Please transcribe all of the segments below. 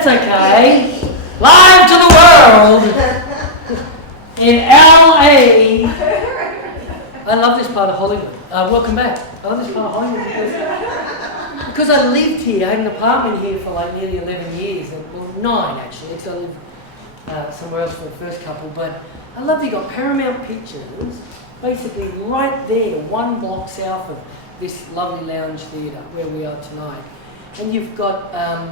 That's okay. Live to the world in LA. I love this part of Hollywood. Welcome back. I love this part of Hollywood because I lived here. I had an apartment here for like nearly 11 years. Well, 9 actually, because I lived somewhere else for the first couple. But I love you got Paramount Pictures, basically right there, 1 block south of this lovely lounge theatre where we are tonight. And you've got the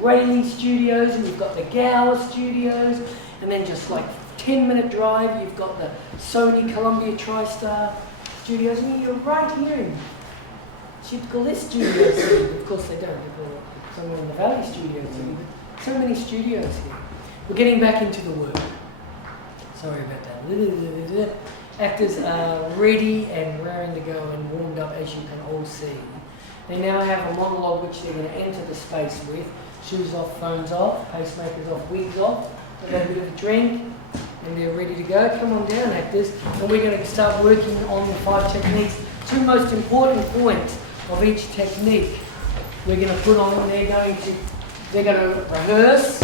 Rayleigh Studios, and you've got the Gower Studios, and then just like 10-minute drive, you've got the Sony Columbia TriStar Studios, and you're right here in, you'd call this Studio City. Of course they don't, they call it somewhere in the Valley Studio City, but so many studios here. We're getting back into the work. Sorry about that. Actors are ready and raring to go and warmed up, as you can all see. They now have a monologue which they're going to enter the space with. Shoes off, phones off, pacemakers off, wigs off. They've had a bit of a drink and they're ready to go. Come on down, actors. And we're going to start working on the 5 techniques. 2 most important points of each technique we're going to put on. They're going to rehearse,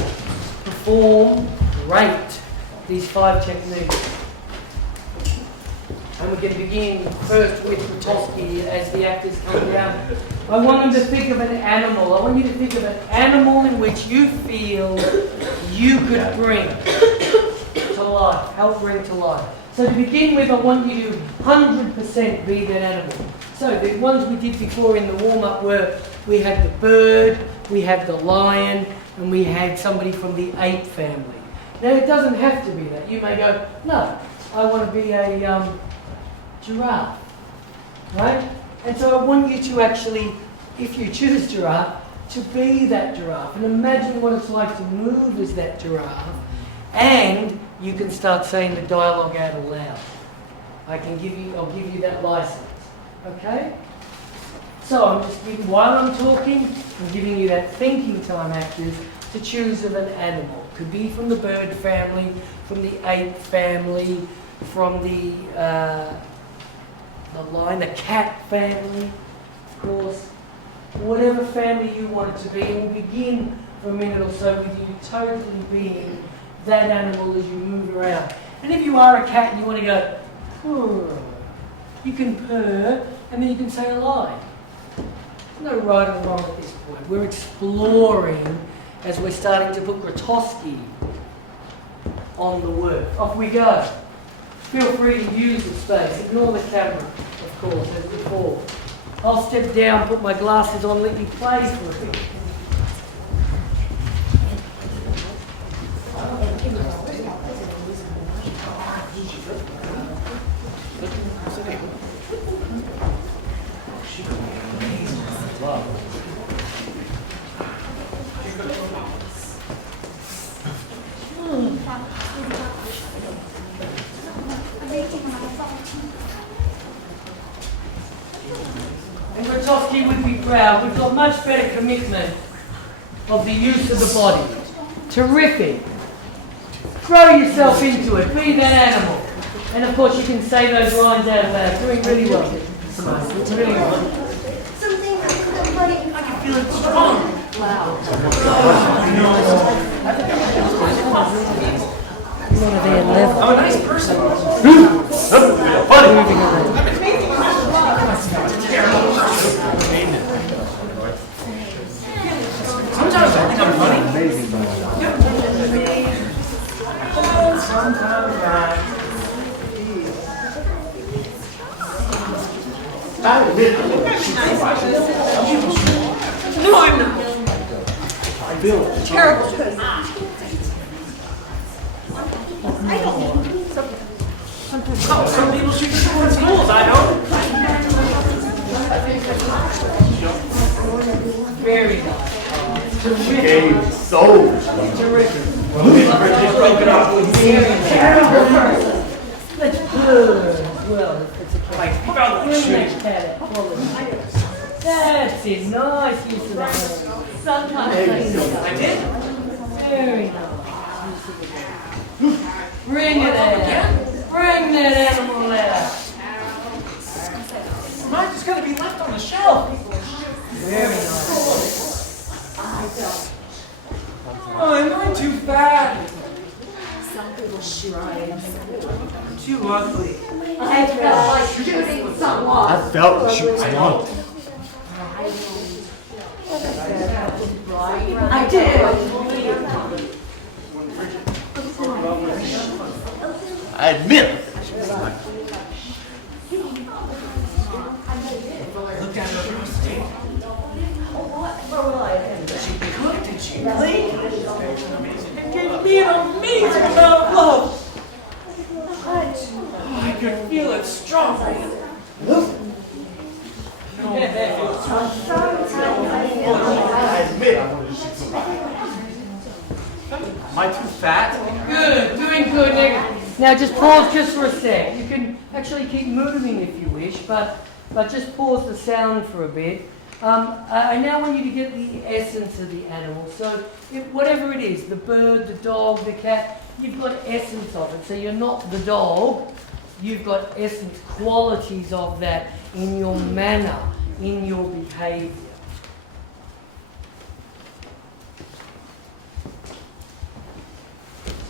perform, rate these 5 techniques. And we're going to begin first with Rutowski as the actors come down. I want you to think of an animal. I want you to think of an animal in which you feel you could bring to life, help bring to life. So to begin with, I want you to 100% be that animal. So the ones we did before in the warm-up were, we had the bird, we had the lion, and we had somebody from the ape family. Now it doesn't have to be that. You may go, no, I want to be a giraffe, right? And so I want you to actually, if you choose giraffe, to be that giraffe and imagine what it's like to move as that giraffe, and you can start saying the dialogue out loud. I'll give you that license, okay? So I'm just giving, while I'm talking, I'm giving you that thinking time, actors, to choose of an animal. Could be from the bird family, from the ape family, from the lion, the cat family, of course, whatever family you want it to be. And we'll begin for a minute or so with you totally being that animal as you move around. And if you are a cat and you want to go, purr, you can purr, and then you can say a line. There's no right or wrong at this point. We're exploring as we're starting to put Rutowski on the work. Off we go. Feel free to use the space. Ignore the camera, of course, as before. I'll step down, put my glasses on, let you play for a bit. And Rutowski would be proud. We've got much better commitment of the use of the body. Terrific. Throw yourself into it. Be that animal. And of course you can say those lines out loud. Doing really well. Really well. Something with the body. I can feel it strong. Wow. One of their level. I'm a nice person. Moving on. Sometimes I think I'm funny. Sometimes No, I'm not. Terrible person. I don't. Some people shoot the schools, I don't. very nice. Gave soul. Terrific. Let's purr. Well, it's a place. That's it. Nice use of the hand. Sometimes I did. Very nice. Bring it out. Bring that animal out. Mine's just gonna be left on the shelf. Very nice. Oh, am I too fat? Too ugly. I felt like shooting someone. I felt like shooting someone. I did. I admit. Look at her roasting. She cooked and she cleaned. And gave me an amazing amount of love. Oh, I could feel it strongly. I admit I wanted to shoot somebody. Am I too fat? Good, doing good, Nick. Now just pause just for a sec. You can actually keep moving if you wish, but just pause the sound for a bit. I now want you to get the essence of the animal. So whatever it is, the bird, the dog, the cat, you've got essence of it. So you're not the dog, you've got essence, qualities of that in your manner, in your behaviour.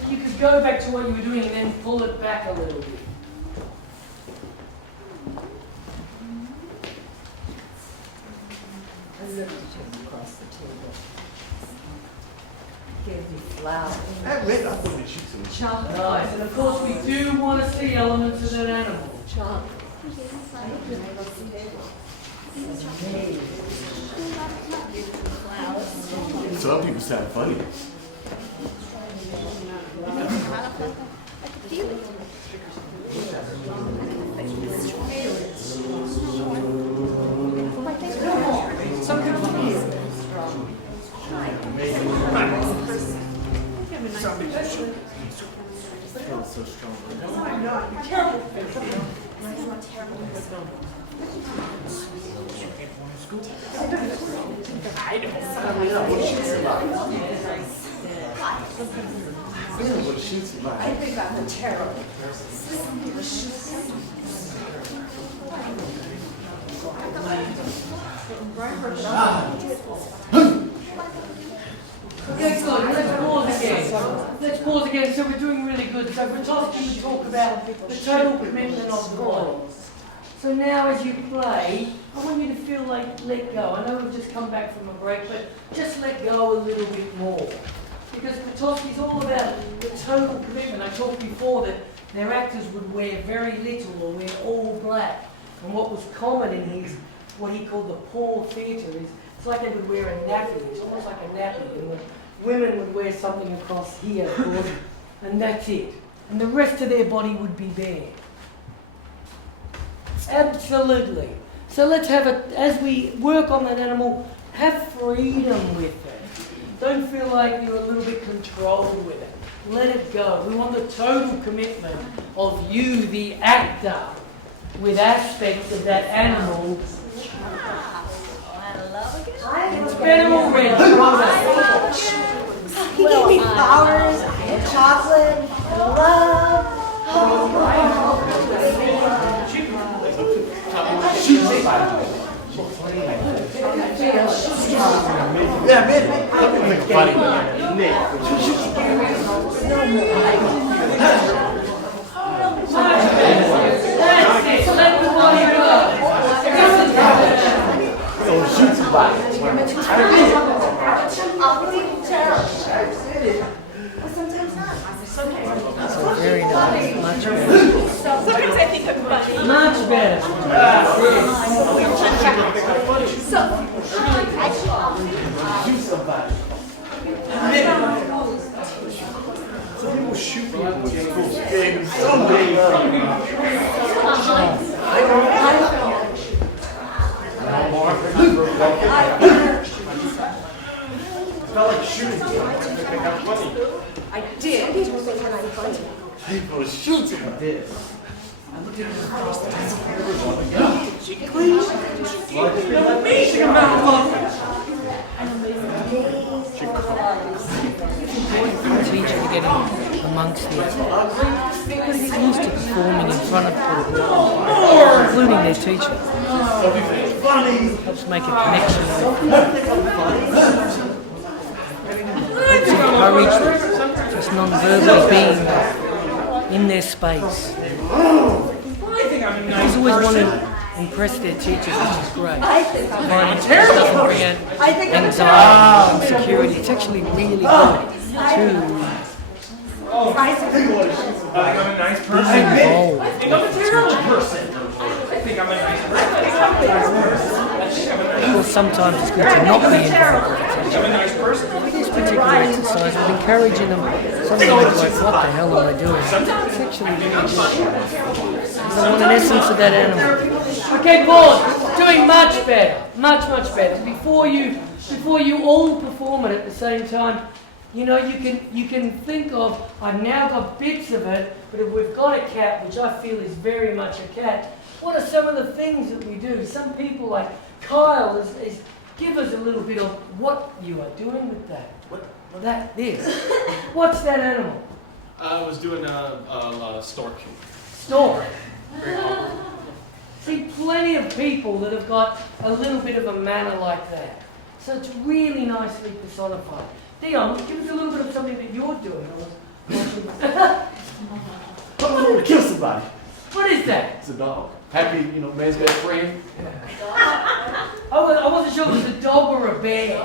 So you could go back to what you were doing and then pull it back a little bit. Across the table. Give me flowers. I admit I wanted to shoot somebody. Chocolate. Nice, and of course we do want to see elements of that animal. Chocolate. Some people sound funny. Some people So strong. I think I'm terrible. Excellent. Let's pause again. Let's pause again. So we're doing really good. So Vronsky would talk about the total commitment of the body. So now as you play, I want you to feel like let go. I know we've just come back from a break, but just let go a little bit more. Because Potocki's all about the total commitment. I talked before that their actors would wear very little or wear all black. And what was common in his, what he called the poor theatre is, it's like they would wear a nappy. It's almost like a nappy. And the women would wear something across here, of course, and that's it. And the rest of their body would be bare. Absolutely. So let's have a, as we work on that animal, have freedom with it. Don't feel like you're a little bit controlled with it. Let it go. We want the total commitment of you, the actor, with aspects of that animal. It's better already. He gave me flowers, chocolate, love. Shoot somebody. Yeah, man. Some people make it funny. Nick. That's it. Let the body go. So shoot somebody. Sometimes not. Very nice. Much better. Sometimes I think I'm funny. Much better. Shoot somebody. Some people shoot people with schools. Some days. I felt like shooting people. I think I'm funny. I did. People shoot somebody. I looked at her across the table. She cleaned. An amazing amount of love. Teacher to get him amongst it. He's used to performing in front of people, including their teacher. Helps make a connection. encourage them, just non-verbally being in their space. Kids always want to impress their teachers, which is great. Provided it doesn't bring out anxiety and insecurity. It's actually really good to I think I'm a nice person. be involved. I think I'm a terrible person. I think I'm a nice person. Well, sometimes it's good to not be involved. I'm a nice person. With this particular exercise, we're encouraging them. Something like, what the hell am I doing? It's actually really good. Because I want an essence of that animal. Okay, pause. Doing much better. Much better. Before you all perform it at the same time, you know, you can think of, I've now got bits of it, but if we've got a cat, which I feel is very much a cat, what are some of the things that we do? Some people like Kyle is give us a little bit of what you are doing with that. What? That there. What's that animal? I was doing a stork. Stork. See, plenty of people that have got a little bit of a manner like that. So it's really nicely personified. Dion, give us a little bit of something that you're doing. I'm going to kill somebody. What is that? It's a dog. Happy, man's best friend. I wasn't sure if it was a dog or a bear.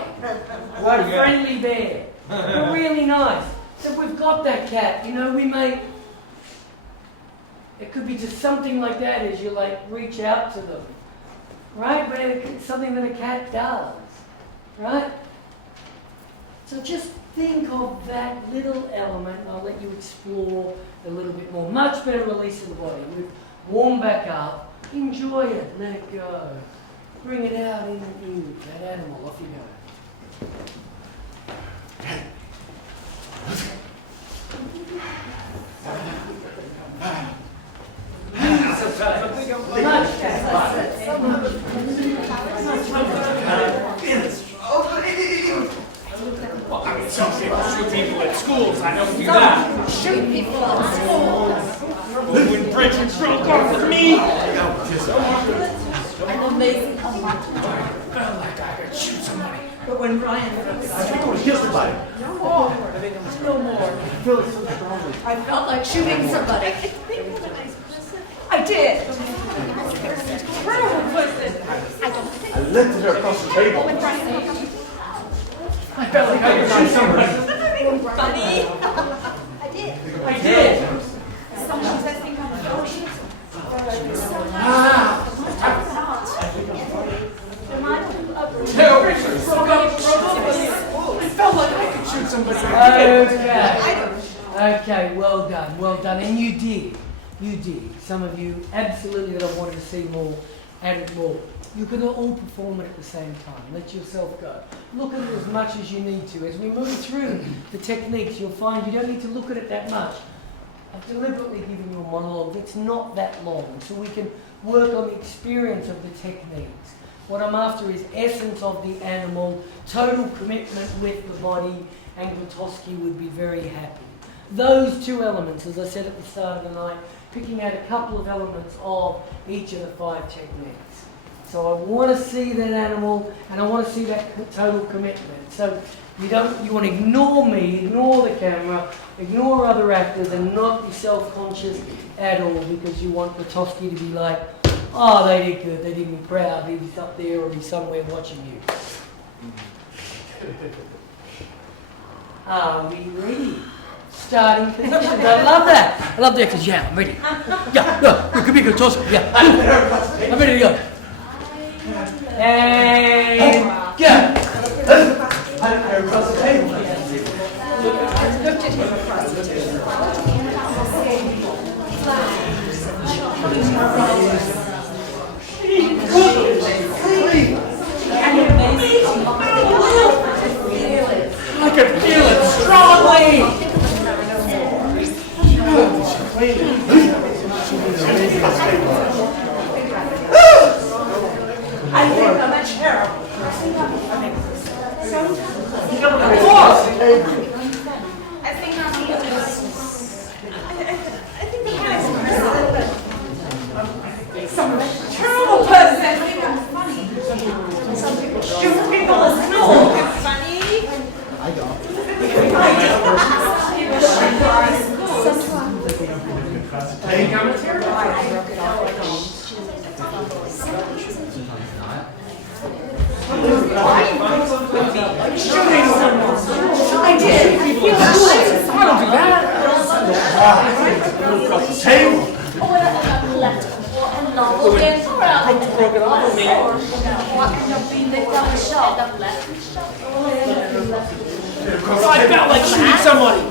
Or a friendly bear. But really nice. So we've got that cat, we may... It could be just something like that as you reach out to them. Right? But it's something that a cat does. Right? So just think of that little element, and I'll let you explore a little bit more. Much better release of the body. We've warmed back up. Enjoy it. Let it go. Bring it out in that animal. Off you go. Some people shoot people at schools. I don't do that. Shoot people at school. When Bridget broke off with me. I'm amazing. I felt like I could shoot somebody. But when Ryan... I want to kill somebody. No more. I feel it so strongly. I felt like shooting somebody. I did. Incredible person. I lifted her across the table. I felt like I could shoot somebody. Funny. I did. Someone says think I'm I felt like I could shoot somebody. Okay, well done. And you did. Some of you absolutely that I wanted to see more, added more. You can all perform it at the same time. Let yourself go. Look at it as much as you need to. As we move through the techniques, you'll find you don't need to look at it that much. I've deliberately given you a monologue that's not that long, so we can work on the experience of the techniques. What I'm after is essence of the animal, total commitment with the body, and Grotowski would be very happy. Those two elements, as I said at the start of the night, picking out a couple of elements of each of the 5 techniques. So I want to see that animal, and I want to see that total commitment. So you want to ignore me, ignore the camera, ignore other actors, and not be self-conscious at all, because you want Grotowski to be like, oh, they did good, they did me proud, he's up there or he's somewhere watching you. Are we ready? Starting positions. I love that. I love that because, yeah, I'm ready. Yeah, it could be a good toss. Yeah, I'm ready to go. And go. Across the table. Looked at him across the table. I could feel it strongly. I think I'm a cherub. I think I'm a some terrible person. I think I'm funny. Some people shoot people as no. I'm funny. I don't. think I'm a terrible shooting someone. I did. I don't do that. Across the table. I felt like shooting somebody.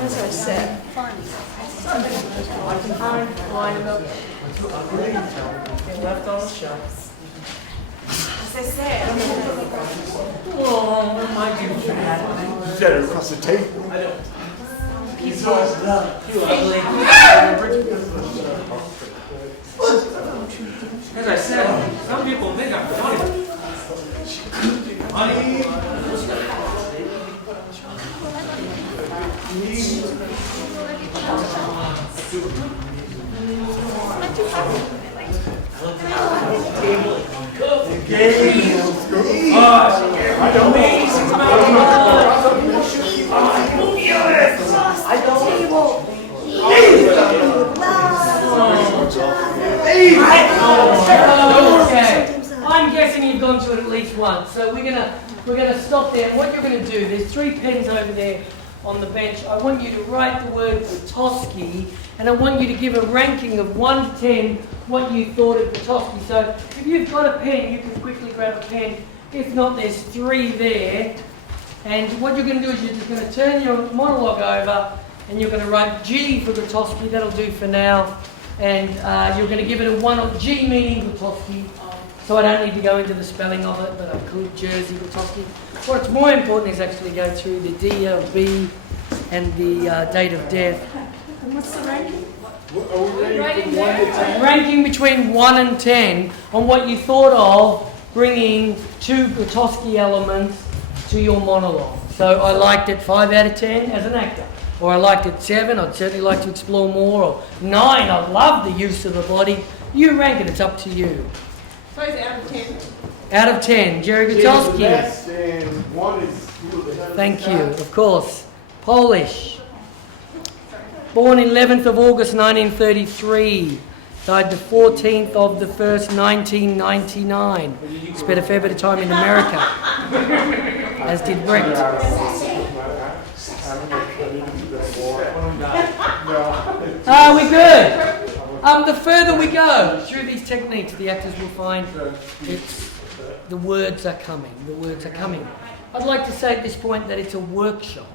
As I said. Left on the shelf. As I said. Oh, my dear. You said it across the table. As I said, some people think I'm funny. Amazing amount of Okay. I'm guessing you've gone to it at least once. So we're gonna stop there. And what you're gonna do, there's 3 pens over there on the bench. I want you to write the word Petoskey, and I want you to give a ranking of 1 to 10 what you thought of Petoskey. So if you've got a pen, you can quickly grab a pen. If not, there's 3 there. And what you're going to do is you're just going to turn your monologue over, and you're going to write G for Petoskey. That'll do for now. And you're going to give it a 1 on G meaning Petoskey. So I don't need to go into the spelling of it, but I could Jersey Petoskey. What's more important is actually go through the D, L, B, and the date of death. And what's the ranking? Are we ready for 1 to 10? Ranking between 1 and 10 on what you thought of bringing 2 Petoskey elements to your monologue. So I liked it 5 out of 10 as an actor. Or I liked it 7, I'd certainly like to explore more. Or 9, I love the use of the body. You rank it, it's up to you. So is it out of 10? Out of 10, Jerry 10 is the Petoskey. best, and 1 is Thank you, of course. Polish. Born 11th of August 1933. Died the 14th of the 1st, 1999. Spent a fair bit of time in America, as did Brett. Are we good? The further we go through these techniques, the actors will find the words are coming. The words are coming. I'd like to say at this point that it's a workshop,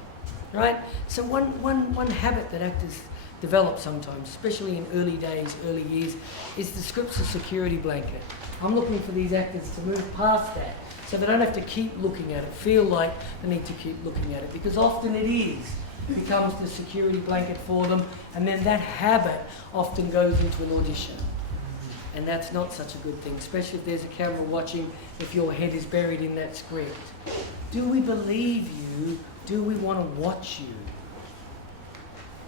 right? So one habit that actors develop sometimes, especially in early days, early years, is the script's a security blanket. I'm looking for these actors to move past that so they don't have to keep looking at it, feel like they need to keep looking at it, because often it becomes the security blanket for them, and then that habit often goes into an audition. And that's not such a good thing, especially if there's a camera watching, if your head is buried in that script. Do we believe you? Do we want to watch you?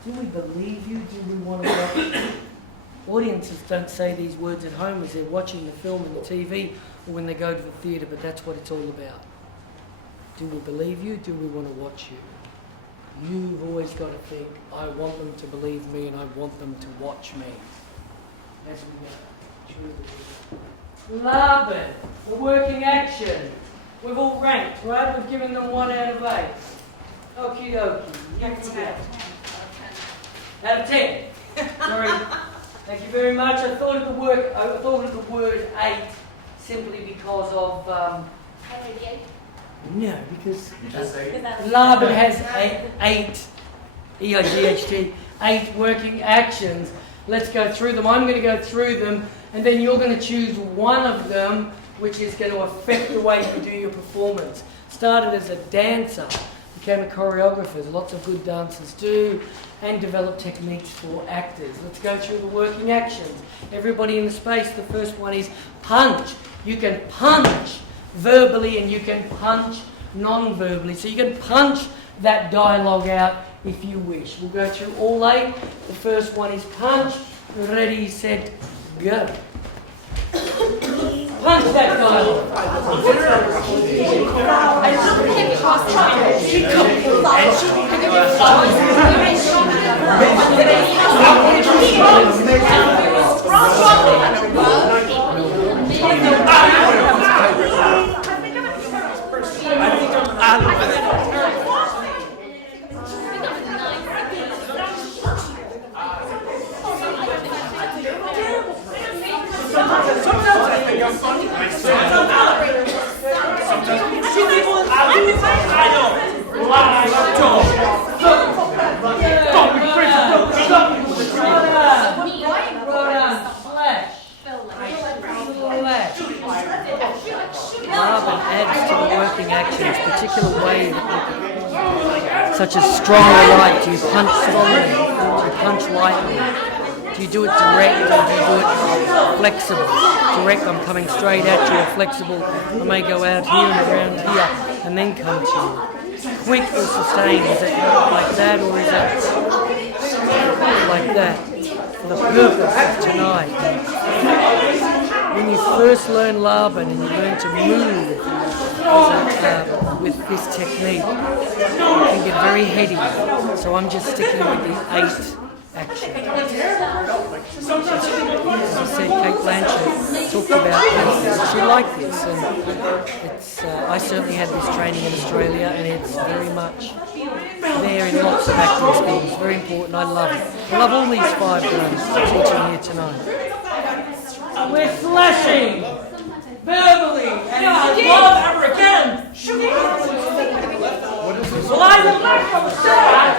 Do we believe you? Do we want to watch you? Audiences don't say these words at home as they're watching the film and the TV or when they go to the theatre, but that's what it's all about. Do we believe you? Do we want to watch you? You've always got to think, I want them to believe me and I want them to watch me. As we go. Laban, the working action. We've all ranked, right? We've given them 1 out of 8. Okie dokie. Out of 10. Sorry. Thank you very much. I thought of the word 8 simply because of no, because Laban has 8 E-I-G-H-T, 8 working actions. Let's go through them. I'm going to go through them, and then you're going to choose one of them which is going to affect the way you do your performance. Started as a dancer, became a choreographer, as lots of good dancers do, and developed techniques for actors. Let's go through the working actions. Everybody in the space, the first one is punch. You can punch verbally and you can punch non-verbally. So you can punch that dialogue out if you wish. We'll go through all 8. The first one is punch. Ready, set, go. Punch that Marvin adds to the working actions, particular way such as strong or light. Do you punch strongly? Do you punch lightly? Do you do it direct or do you do it flexible? Direct, I'm coming straight at you, or flexible, I may go out here and around here and then come to you. Quick or sustained, is it like that or is it like that? For the purpose of tonight. When you first learn Laban and you learn to move with this technique, it can get very heady. So I'm just sticking with the 8 action. As I said, Kate Blanchett talked about this. She liked this, and it's. I certainly had this training in Australia, and it's very much there in lots of acting schools. It's very important. I love it. I love all these 5 drums teaching here tonight. We're slashing verbally, and I love ever again. Well, I would like from the start.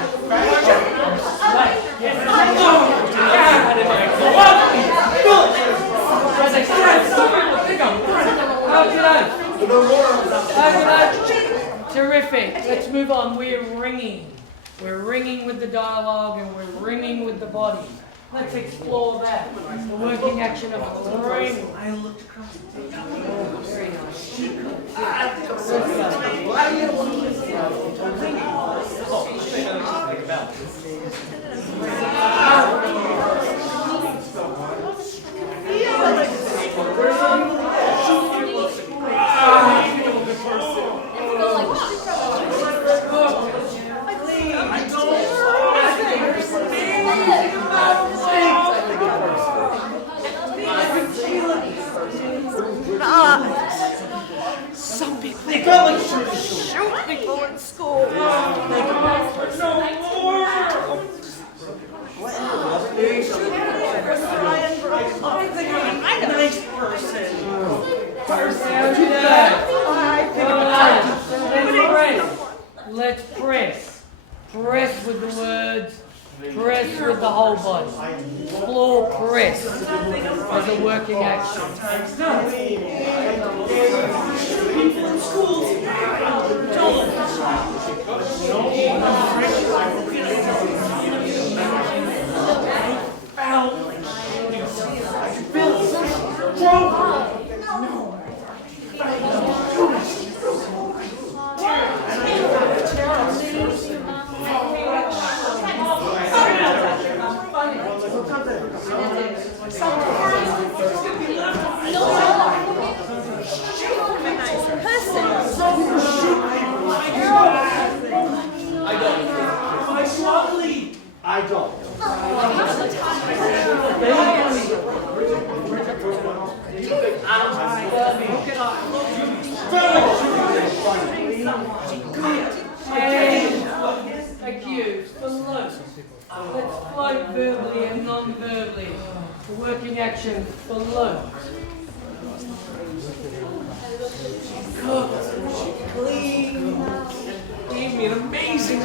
Terrific. Let's move on. We're ringing. We're ringing with the dialogue and we're ringing with the body. Let's explore that. The working action of ring. I looked across the table. Oh, very nice. Some people shoot people in school. I'm a nice person. Let's press. Press with the words. Press with the whole body. Explore press as a working action. I don't. Accused, float. Let's float verbally and non-verbally. The working action, float. Clean. Gave me an amazing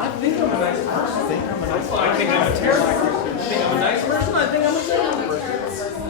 I think I'm a nice person. I think I'm a terrible person. I think I'm a nice person. I think I'm a terrible person.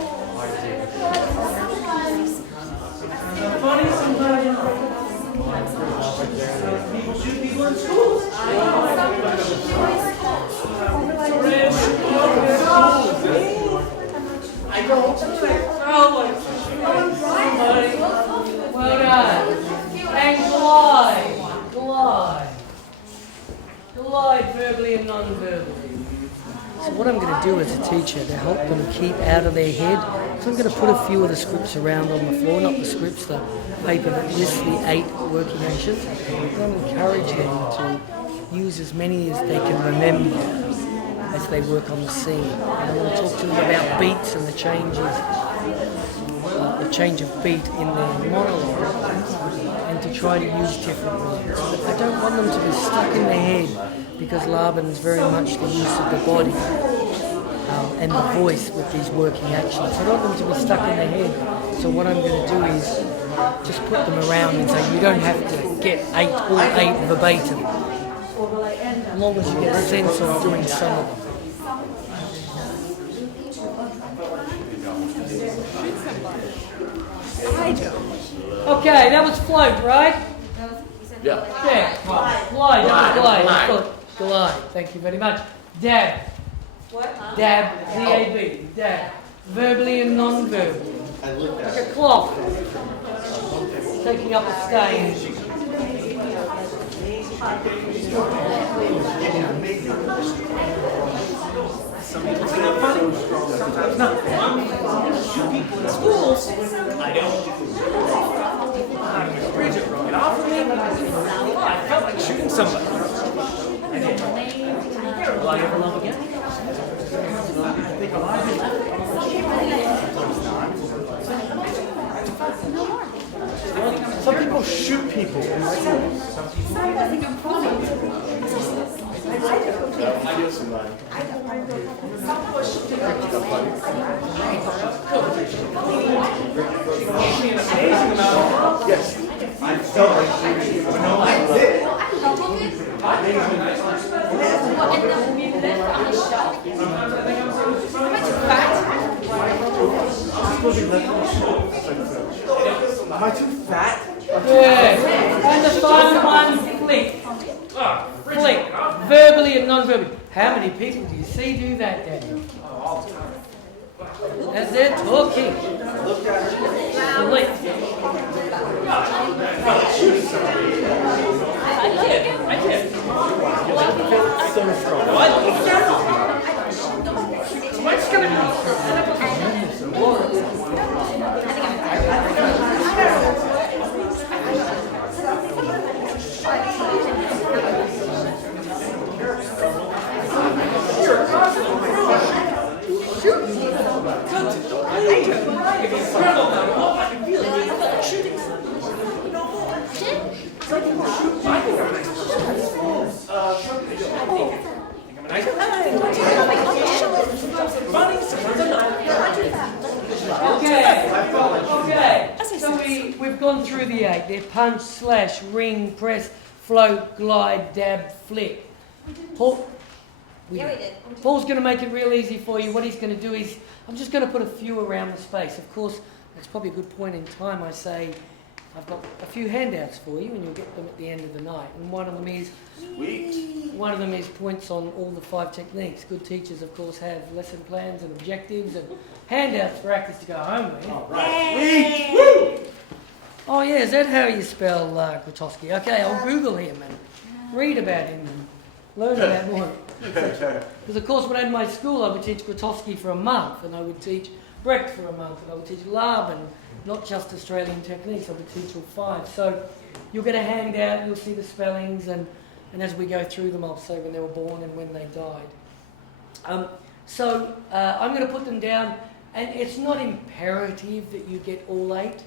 do as a teacher to help them keep out of their head. So I'm going to put a few of the scripts around on the floor, not the scripts, the paper that lists the 8 working actions. I'm going to encourage them to use as many as they can remember as they work on the scene. And I'm going to talk to them about beats and the change of beat in their monologue, and to try to use different ones. I don't want them to be stuck in their head, because Laban is very much the use of the body and the voice with these working actions. I don't want them to be stuck in their head. So what I'm going to do is just put them around and say, you don't have to get all eight verbatim, as long as you get a sense of doing some of them. Okay, that was float, right? Yeah. Yeah. Glide. That was glide. Glide. Thank you very much. Dab. What? Dab. D-A-B. Dab. Verbally and non-verbally. Like a cloth. Taking up a stain. Some people think I'm funny, sometimes not. Shoot people in schools, I don't. Bridget broke it off with me. I felt like shooting somebody. I did. Will I ever love again? Some people shoot people. Some think I'm funny. Yes. I felt like shooting. No, I did. Am I too fat? Good. And the final one, flick. Flick. Verbally and non-verbally. How many people do you see do that, Daniel? As they're talking. Flick. I did. So strong. What's going to Okay. So we've gone through the 8. They're punch, slash, ring, press, float, glide, dab, flick. Paul, we did. Paul's going to make it real easy for you. What he's going to do is, I'm just going to put a few around the space. Of course, that's probably a good point in time. I say, I've got a few handouts for you, and you'll get them at the end of the night. And one of them is points on all the 5 techniques. Good teachers, of course, have lesson plans and objectives and handouts for actors to go home with. All right. Woo! Oh yeah, is that how you spell Grotowski? Okay, I'll Google him and read about him and learn about more. Because of course, when I had my school, I would teach Grotowski for a month, and I would teach Brecht for a month, and I would teach Laban, not just Australian techniques. I would teach all 5. So you'll get a handout, you'll see the spellings, and as we go through them, I'll say when they were born and when they died. I'm going to put them down, and it's not imperative that you get all 8.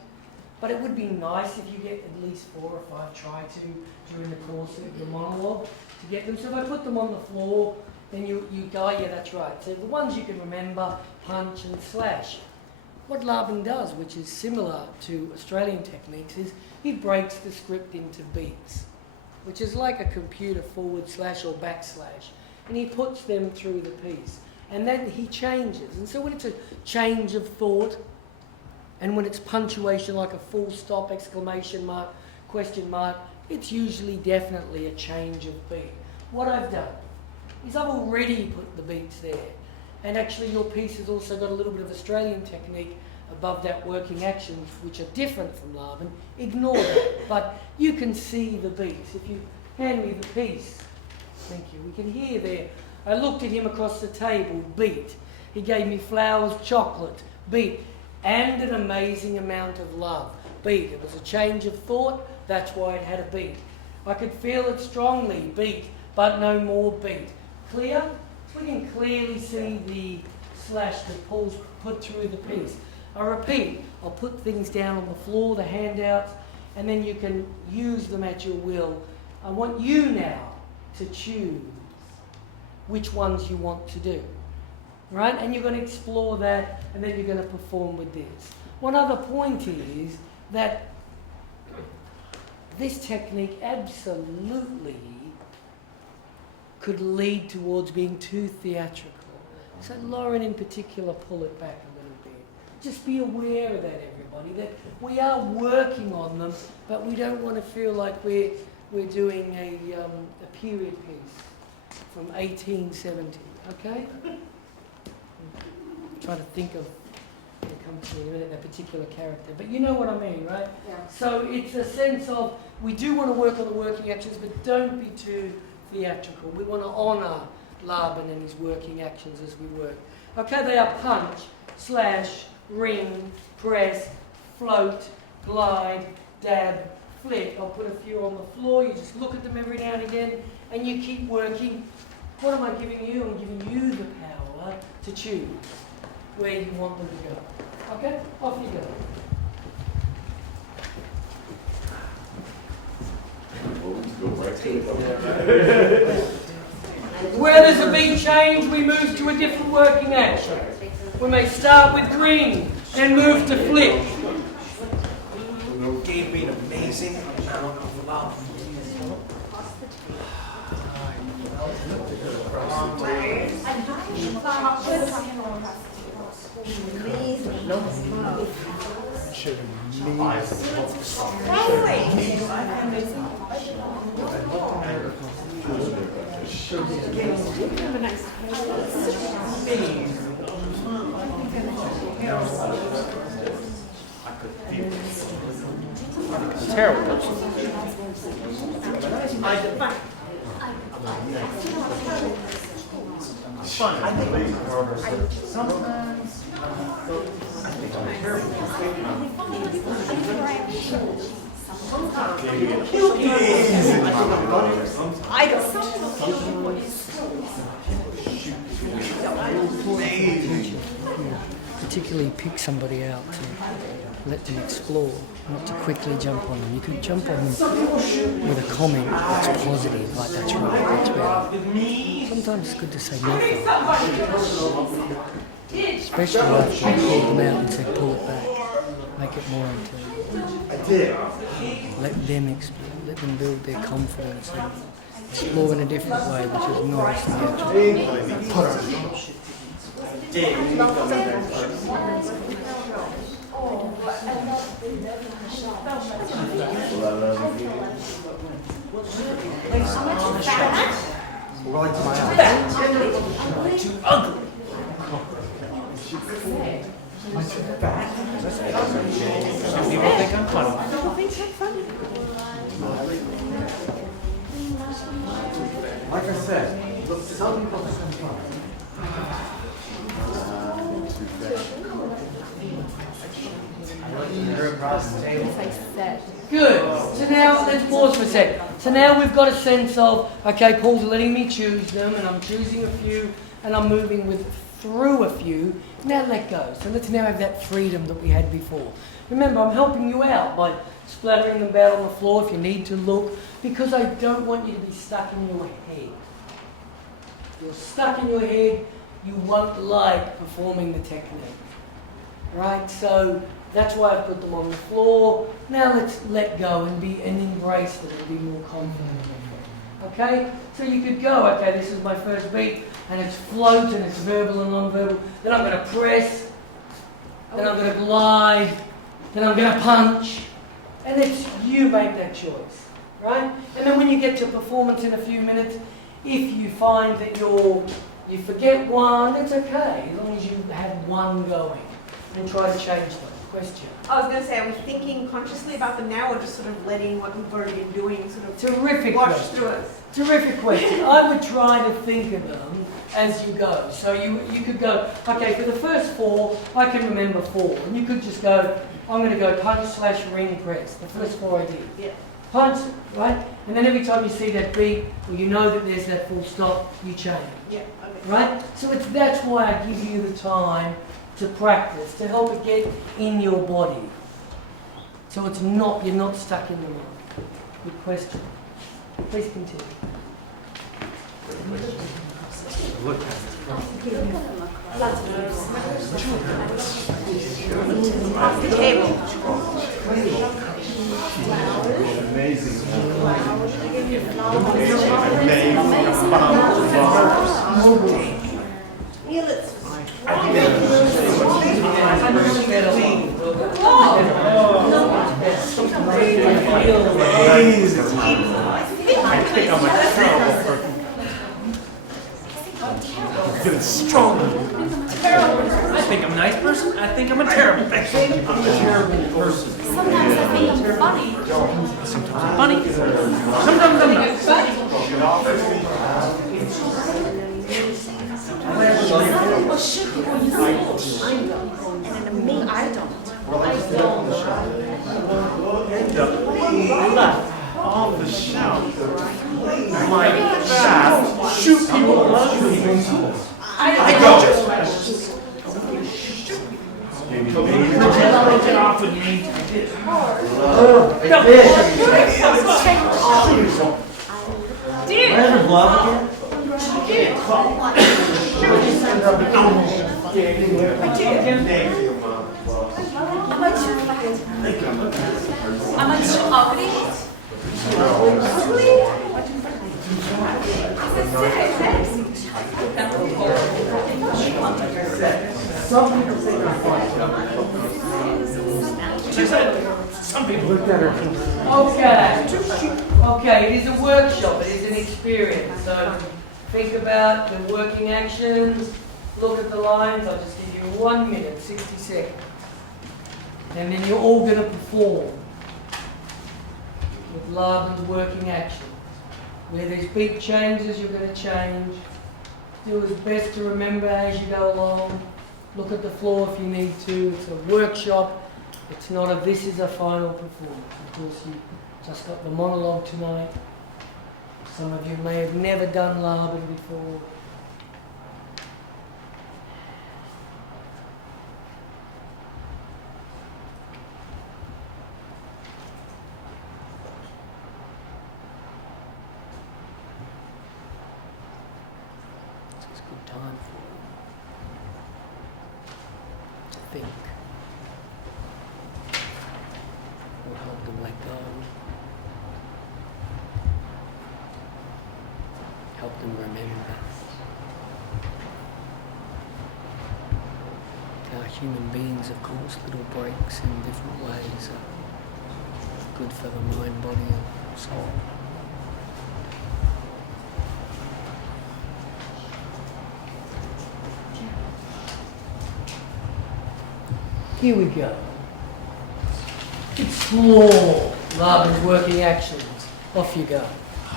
But it would be nice if you get at least 4 or 5 try to during the course of the monologue to get them. So if I put them on the floor, then you go, yeah, that's right. So the ones you can remember, punch and slash. What Laban does, which is similar to Australian techniques, is he breaks the script into beats, which is like a computer / or /, and he puts them through the piece. And then he changes. And so when it's a change of thought, and when it's punctuation like a full stop, exclamation mark, question mark, it's usually definitely a change of beat. What I've done is I've already put the beats there. And actually your piece has also got a little bit of Australian technique above that, working actions, which are different from Laban. Ignore that, but you can see the beats. If you hand me the piece, thank you, we can hear there I looked at him across the table, beat. He gave me flowers, chocolate, beat. And an amazing amount of love, beat. It was a change of thought, that's why it had a beat. I could feel it strongly, beat, but no more, beat. Clear? We can clearly see the slash that Paul's put through the piece. I repeat, I'll put things down on the floor, the handouts, and then you can use them at your will. I want you now to choose which ones you want to do. Right? And you're going to explore that, and then you're going to perform with this. One other point is that this technique absolutely could lead towards being too theatrical. So Lauren in particular, pull it back a little bit. Just be aware of that, everybody, that we are working on them, but we don't want to feel like we're doing a period piece from 1870, okay? Try to think of it comes to me in a minute, that particular character, but you know what I mean, right? Yeah. So it's a sense of we do want to work on the working actions, but don't be too theatrical. We want to honour Laban and his working actions as we work. Okay, they are punch, slash, ring, press, float, glide, dab, flick. I'll put a few on the floor. You just look at them every now and again, and you keep working. What am I giving you? I'm giving you the power to choose where you want them to go. Okay? Off you go. Where there's a big change, we move to a different working action. We may start with ring, then move to flick. Gave me an amazing amount of love. Terrible person. It's fun. I think sometimes I don't. Particularly pick somebody out to let them explore, not to quickly jump on them. You can jump on them with a comment that's positive, like that's right, that's better. Sometimes it's good to say nothing. Especially after you pull them out and say pull it back. Make it more intimate. Let them explore, let them build their confidence and explore in a different way, which is not as theatrical. too ugly. Some people think I'm funny. Like I said, some people think I'm funny. Good. So now let's pause for a sec. So now we've got a sense of, okay, Paul's letting me choose them, and I'm choosing a few, and I'm moving through a few. Now let go. So let's now have that freedom that we had before. Remember, I'm helping you out by splattering them out on the floor if you need to look, because I don't want you to be stuck in your head. If you're stuck in your head, you won't like performing the technique. Right? So that's why I put them on the floor. Now let's let go and embrace them and be more confident. Okay? So you could go, okay, this is my first beat, and it's float and it's verbal and non-verbal. Then I'm going to press, then I'm going to glide, then I'm going to punch. And it's you make that choice. Right? And then when you get to performance in a few minutes, if you find that you forget one, it's okay, as long as you have one going. And try to change them. question? I was going to say, are we thinking consciously about them now, or just sort of letting what we've already been doing sort of Terrific wash question. through us? Terrific question. I would try to think of them as you go. So you could go, okay, for the first 4, I can remember 4. And you could just go, I'm going to go punch, slash, ring, press. The first 4 I did. Yeah. Punch, right? And then every time you see that beat, or you know that there's that full stop, you change. Yeah. Okay. Right? So that's why I give you the time to practice, to help it get in your body. So you're not stuck in the mind. Good question. Please continue. Look at Off the table. amazing. Feel it. I think I'm a terrible person. Feeling strong. I think I'm a nice person. I think I'm a terrible person. I'm a terrible person. Sometimes I think I'm funny. Sometimes I'm funny. Sometimes I'm not. Well, should people use it? And then me, I don't. On the shelf. My fast. Shoot people. I don't. Get off with me. Am I too ugly? Some people looked at her. Okay, it is a workshop, it is an experience. So think about the working actions, look at the lines. I'll just give you 1 minute, 60 seconds. And then you're all going to perform with Laban's working actions. Where there's beat changes, you're going to change. Do as best to remember as you go along. Look at the floor if you need to. It's a workshop. It's not a this is a final performance. Of course, you just got the monologue tonight. Some of you may have never done Laban before. It's a good time for you to think. Or help them let go. Help them remember. Our human beings, of course, little breaks in different ways are good for the mind, body and soul. Here we go. Explore Laban's working actions. Off you go. I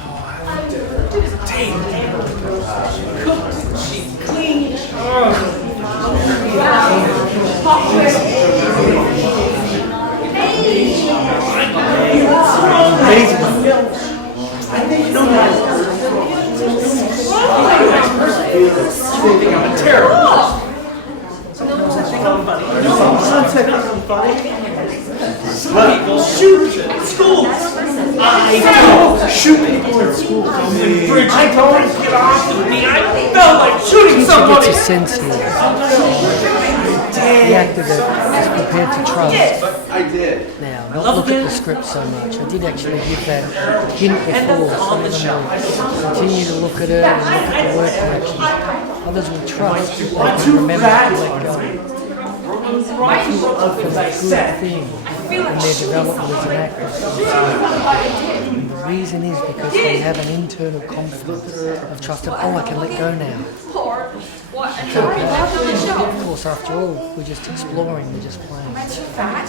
think you know that. I think I'm a terror. Sometimes I think I'm funny. Sometimes I think I'm funny. Some people shoot in schools. I don't shoot people in schools. I don't get off of me. I felt like shooting somebody. Gets a sense here. The actor that is prepared to trust. I did. Now, not look at the script so much. I did actually give that hint before, so even continue to look at it and look at the work action. Others will trust that they can remember to let go. It's a good thing in their development as an actor. And the reason is because they have an internal confidence of trust of, oh, I can let go now. What? And So, sorry, left on the of shelf. course, after all, we're just exploring, we're just playing. Am I too fat?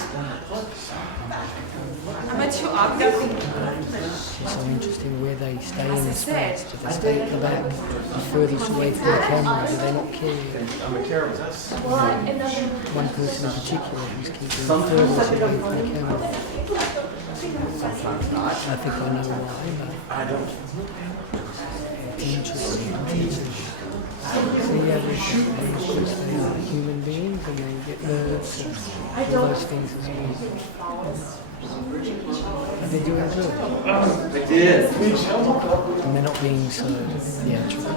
Am I too ugly? It's so interesting where they stay in As I the said, space. Do they stay at the back, the furthest away from the camera? Do they not care? One person in particular who's keeping the furthest away from the camera. I think I know why, but it's interesting. See, yeah, of course they are human beings and they get nerves and all those things as well. And they're doing good. I did. And they're not being so theatrical.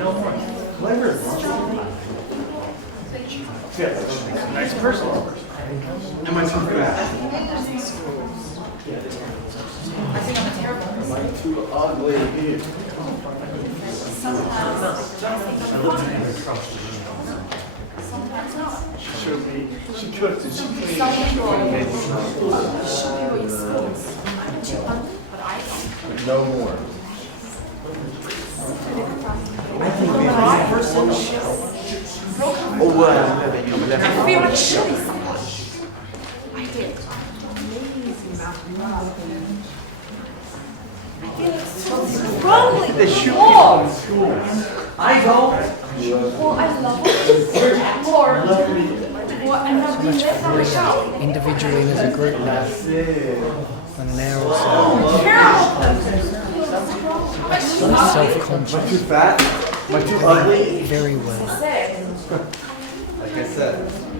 Nice person. Am I too fat? I think I'm a terrible person. Am I too ugly? Sometimes not. She showed me. She cooked and she cleaned. Some people show you your skills. I'm too ugly, but I don't. No more. Oh, wow. I feel like shitting someone. I did. I feel like so strongly. They shoot people in school. I don't. Well, I love it. Or, well, I'm not being left on the show. Individually and as a group now. That's it. For an hour or so. Terrible. I'm self-conscious. Too fat? Am I too ugly? Very well. Like I said.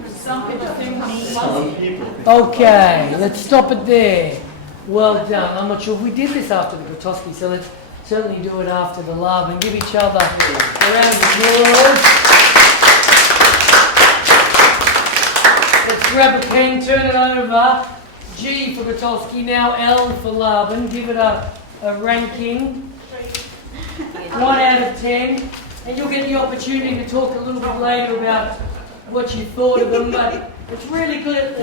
Some people think I'm Some people. Okay, let's stop it there. Well done. I'm not sure if we did this after the Grotowski, so let's certainly do it after the love and give each other a round of applause. Let's grab a pen, turn it over. G for Grotowski, now L for Laban. Give it a ranking. 1 out of 10. And you'll get the opportunity to talk a little bit later about what you thought of them, but it's really good at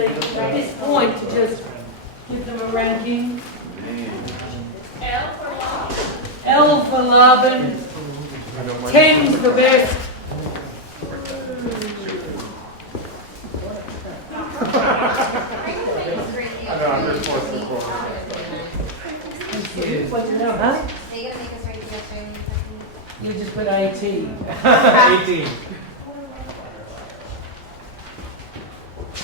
this point to just give them a ranking. L for Laban. 10's the best. Thank you. Huh? They gotta make us right together. You just put 18. 18.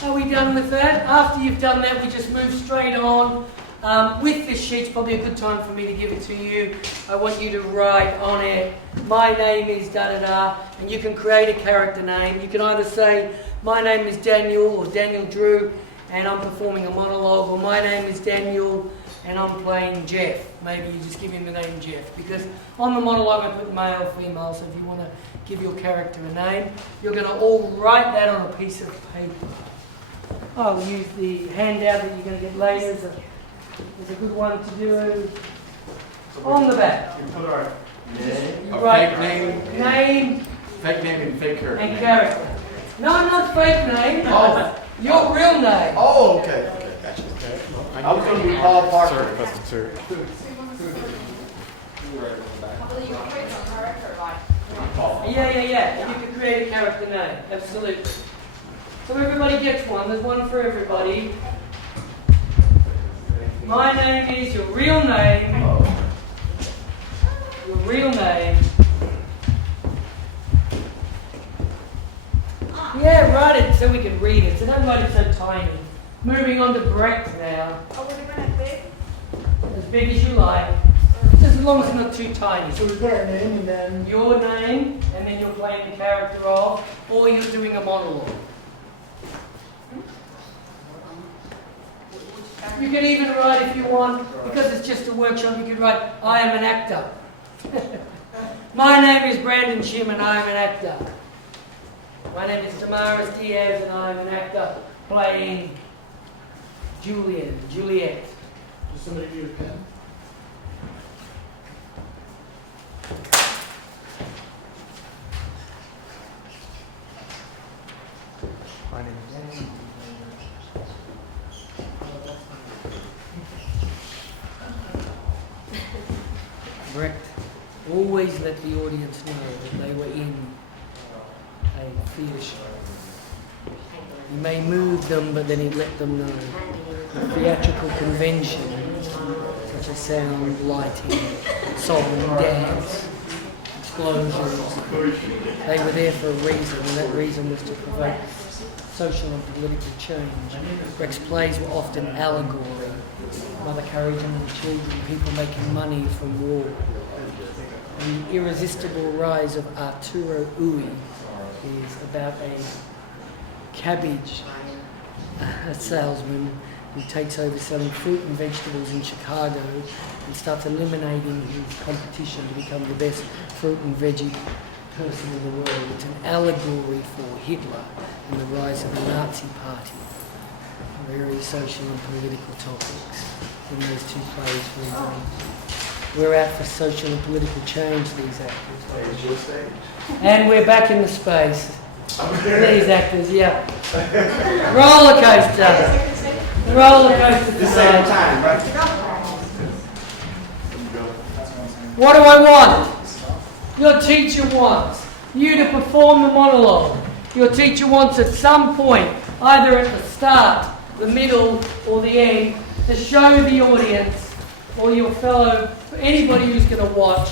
Are we done with that? After you've done that, we just move straight on. With this sheet, it's probably a good time for me to give it to you. I want you to write on it, my name is da-da-da, and you can create a character name. You can either say, my name is Daniel, or Daniel Drew, and I'm performing a monologue, or my name is Daniel, and I'm playing Jeff. Maybe you just give him the name Jeff, because on the monologue I put male, female, so if you want to give your character a name, you're going to all write that on a piece of paper. I'll use the handout that you're going to get later as a good one to do. On the back. You put our name. You write Fake name and fake character. and character. No, not fake name. Oh. Your real name. Oh, okay. Okay, gotcha. I was going to be Paul Parker. Yeah. You can create a character name. Absolutely. So everybody gets one. There's one for everybody. My name is your real name. Your real name. Yeah, write it so we can read it. So don't write it so tiny. Moving on to Brecht now. Oh, we're doing it big? As big as you like. Just as long as it's not too tiny. So we put our name and then. your name, and then you're playing the character of, or you're doing a monologue. You can even write, if you want, because it's just a workshop, you could write, I am an actor. My name is Brandon Shim and I am an actor. My name is Damaris Diaz and I am an actor playing Juliet. Does somebody need a pen? My name is Brecht always let the audience know that they were in a a theatre show. He may move them, but then he'd let them know. Theatrical conventions, such as sound, lighting, song, dance, explosions, they were there for a reason, and that reason was to provoke social and political change. Rex plays were often allegory, Mother Courage and the children, people making money from war. The irresistible rise of Arturo Ui is about a cabbage salesman who takes over selling fruit and vegetables in Chicago and starts eliminating his competition to become the best fruit and veggie person in the world. It's an allegory for Hitler and the rise of the Nazi Party. Various social and political topics in those two plays, for example. We're out for social and political change, these actors. And we're back in the space. These actors, yeah. Roller coaster. Roller coaster. The same time, right? What do I want? Your teacher wants you to perform the monologue. Your teacher wants at some point, either at the start, the middle, or the end, to show the audience or your fellow, anybody who's going to watch,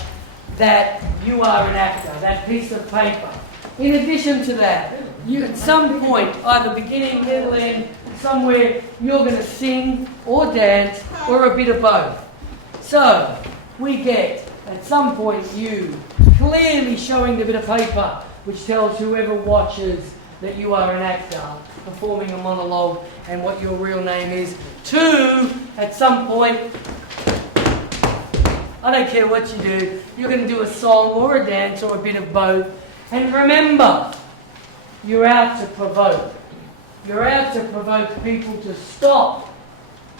that you are an actor, that piece of paper. In addition to that, you at some point, either beginning, middle, end, somewhere, you're going to sing or dance or a bit of both. So, we get, at some point, you clearly showing the bit of paper which tells whoever watches that you are an actor performing a monologue and what your real name is. 2, at some point, I don't care what you do, you're going to do a song or a dance or a bit of both. And remember, you're out to provoke. You're out to provoke people to stop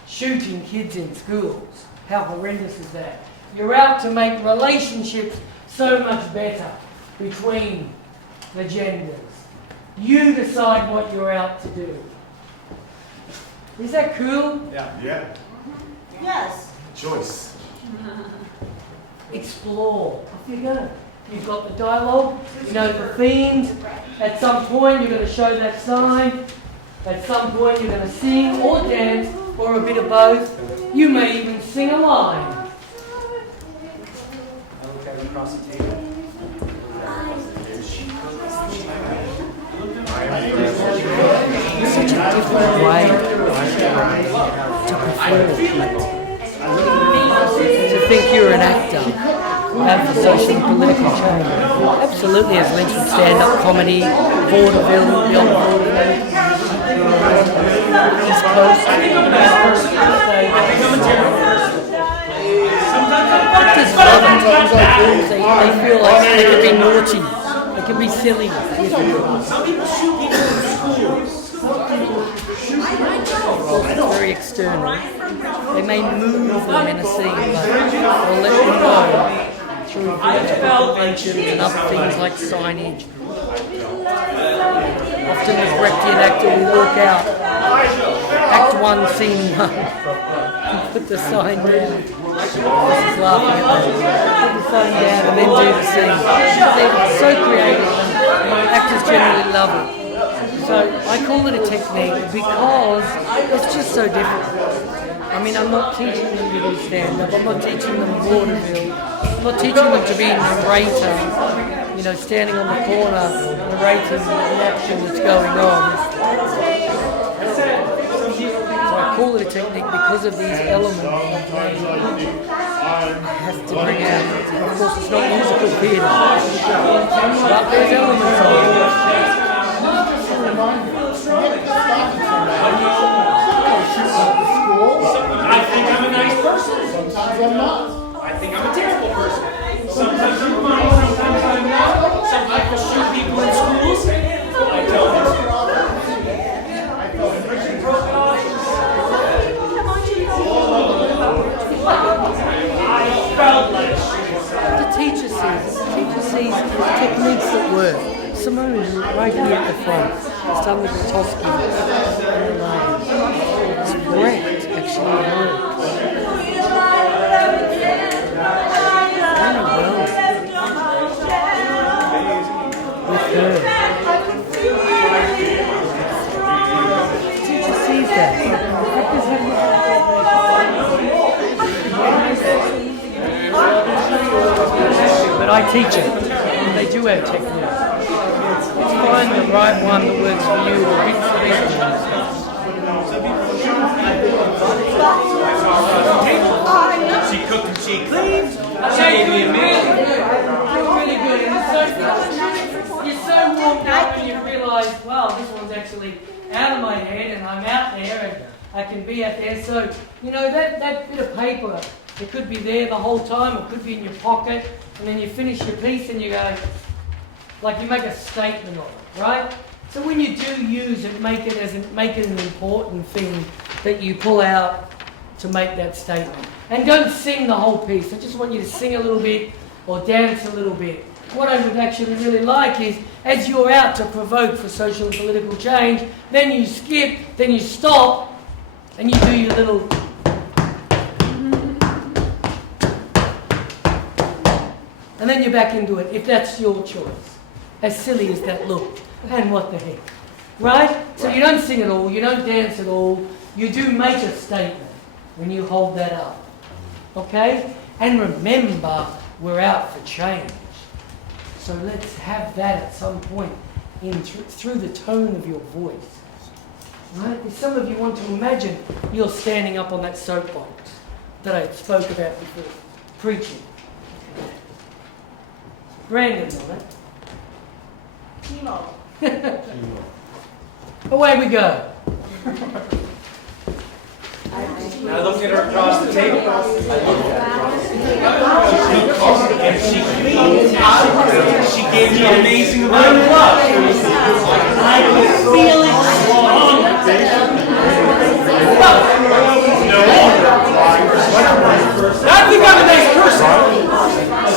shooting kids in schools. How horrendous is that? You're out to make relationships so much better between the genders. You decide what you're out to do. Is that cool? Yeah. Yes. Choice. Explore. Off you go. You've got the dialogue, you know the themes. At some point you're going to show that sign. At some point you're going to sing or dance or a bit of both. You may even sing a line. Across the table. It's such a different way to perform. To think you're an actor, out for social and political change. Absolutely has links with stand-up comedy, vaudeville, the old vaudeville, East Coast. Actors love it. They feel like they can be naughty, they can be silly. Some people shoot people in schools. It's very external. They may move them in a scene, but they'll let you know through theatrical conventions and other things like signage. Often the Brechtian actor will walk out, act 1, scene 1, and put the sign down. This is laughing at them. Put the sign down and then do the scene. They're so creative. Actors generally love it. So I call it a technique because it's just so different. I mean, I'm not teaching them to do stand-up, I'm not teaching them vaudeville, I'm not teaching them to be a narrator, you know, standing on the corner narrating the action that's going on. So I call it a technique because of these elements that I have to bring out. Of course, it's not musical theatre, but there's elements of it. I think I'm a nice person. Sometimes I'm not. I think I'm a terrible person. Sometimes I'm fine, sometimes I'm not. Some people shoot people in schools. I don't. I felt like The teacher sees techniques that work. Simone is right here at the front. It's done with the Tosky and the lines. It's great, actually works. Really well. With her. my teacher. They do have techniques. Let's find the right one that works for you or fits for them. She cooked and she cleaned. She Okay, gave me a meal. you're really good. And you're so warmed up when you realise, wow, this one's actually out of my head and I'm out there and I can be out there. So, you know, that bit of paper, it could be there the whole time, it could be in your pocket, and then you finish your piece and you go, like you make a statement of it, right? So when you do use it, make it an important thing that you pull out to make that statement. And don't sing the whole piece. I just want you to sing a little bit or dance a little bit. What I would actually really like is, as you're out to provoke for social and political change, then you skip, then you stop, and you do your little... And then you're back into it, if that's your choice. As silly as that looked. And what the heck. Right? So you don't sing at all, you don't dance at all, you do make a statement when you hold that up. Okay? And remember, we're out for change. So let's have that at some point through the tone of your voice. Right? If some of you want to imagine you're standing up on that soapbox that I spoke about before, preaching. Brandon, right? Chemo. Away we go. I looked at her across the table. I looked at her across the table. And she cleaned. She gave me an amazing amount of love. I could feel it strong. I think I'm a nice person.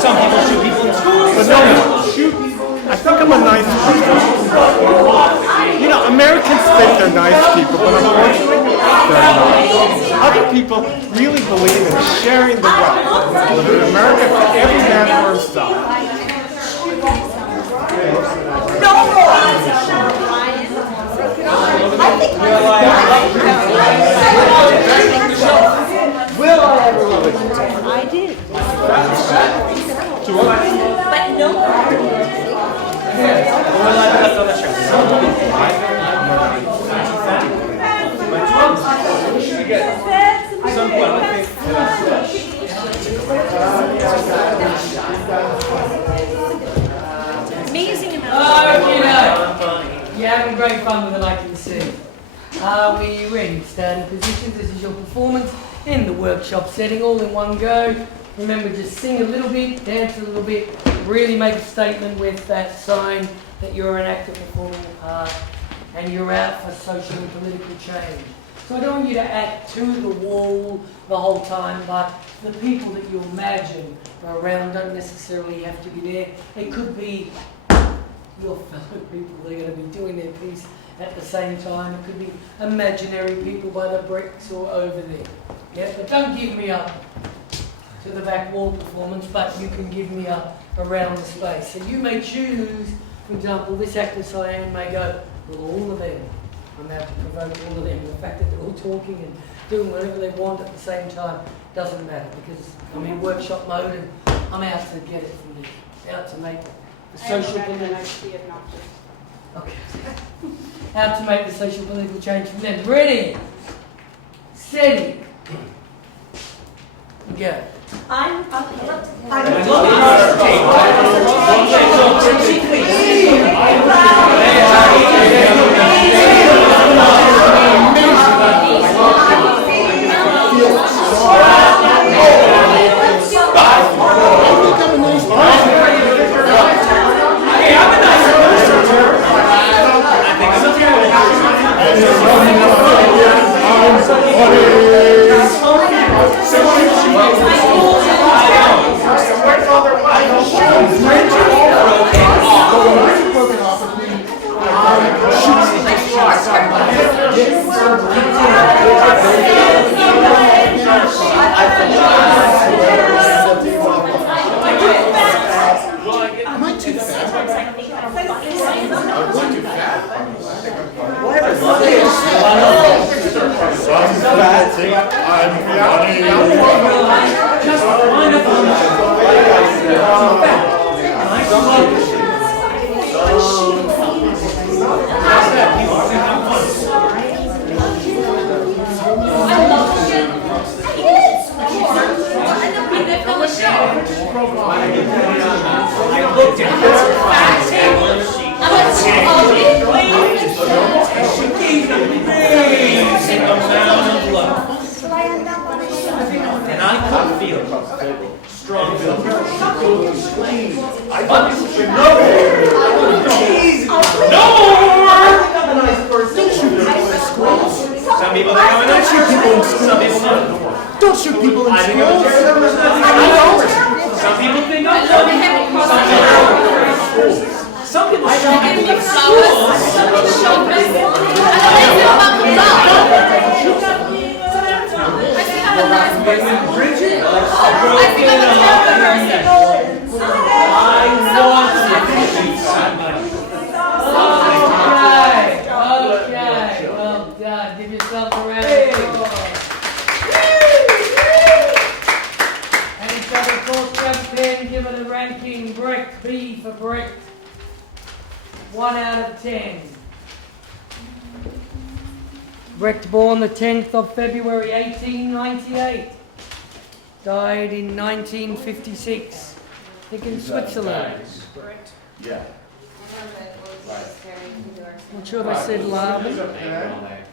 Some people shoot people in schools. But no, shoot people. I think I'm a nice person. You know, Americans think they're nice people, but unfortunately, they're not. Other people really believe in sharing the wealth. In America, every man for himself. Will I ever love it? I did. But no one. Amazing amount. You're having great fun with it, I can see. Are we ready? Standing positions. This is your performance in the workshop setting, all in one go. Remember, just sing a little bit, dance a little bit, really make a statement with that sign that you're an active performing part and you're out for social and political change. So I don't want you to act to the wall the whole time, but the people that you imagine are around don't necessarily have to be there. It could be your fellow people that are going to be doing their piece at the same time. It could be imaginary people by the bricks or over there. Yeah, but don't give me up to the back wall performance, but you can give me up around the space. So you may choose, for example, this actress I am may go, well, all of them. I'm out to provoke all of them. The fact that they're all talking and doing whatever they want at the same time doesn't matter, because I'm in workshop mode and I'm out to get it from you, out to make the social political. Okay. Out to make the social political change from them. Ready, steady, go. I'm I looked at her table sheet. She gave an amazing amount of love. And I could feel it. Strong feeling. I thought you should know. Some people think I'm a nice person. Some people don't. Don't shoot people in I think I'm a terrible person. Some people think I'm funny. Some people shoot me in school. Bridget, Okay, well done. Give yourself a round of applause. And so the course champion, give it a ranking. Brecht, B for Brecht. 1 out of 10. Brecht born the 10th of February 1898. Died in 1956. I think in Switzerland. Yeah. Not sure if I said Laban.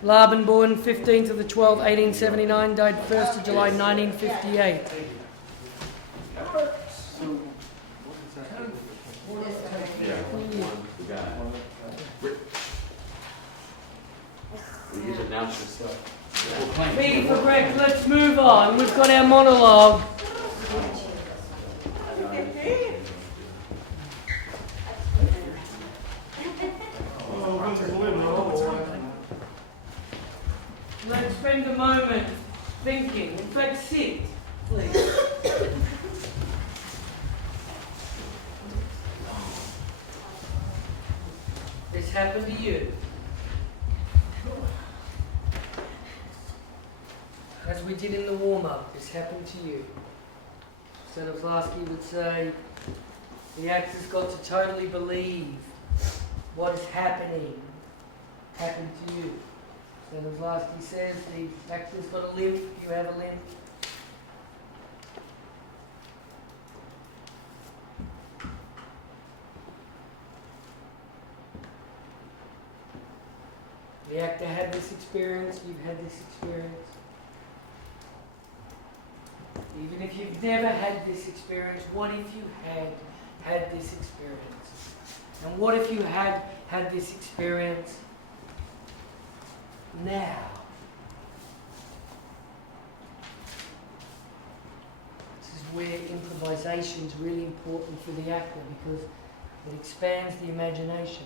Laban born 15th of the 12th, 1879. Died 1st of July 1958. We need to announce this stuff. B for Brecht, let's move on. We've got our monologue. Let's spend a moment thinking. In fact, sit, please. This happened to you. As we did in the warm-up, this happened to you. Stanislavski would say, the actor's got to totally believe what is happening happened to you. Stanislavski says the actor's got a limp, you have a limp. The actor had this experience, you've had this experience. Even if you've never had this experience, what if you had this experience? And what if you had this experience now? This is where improvisation is really important for the actor because it expands the imagination.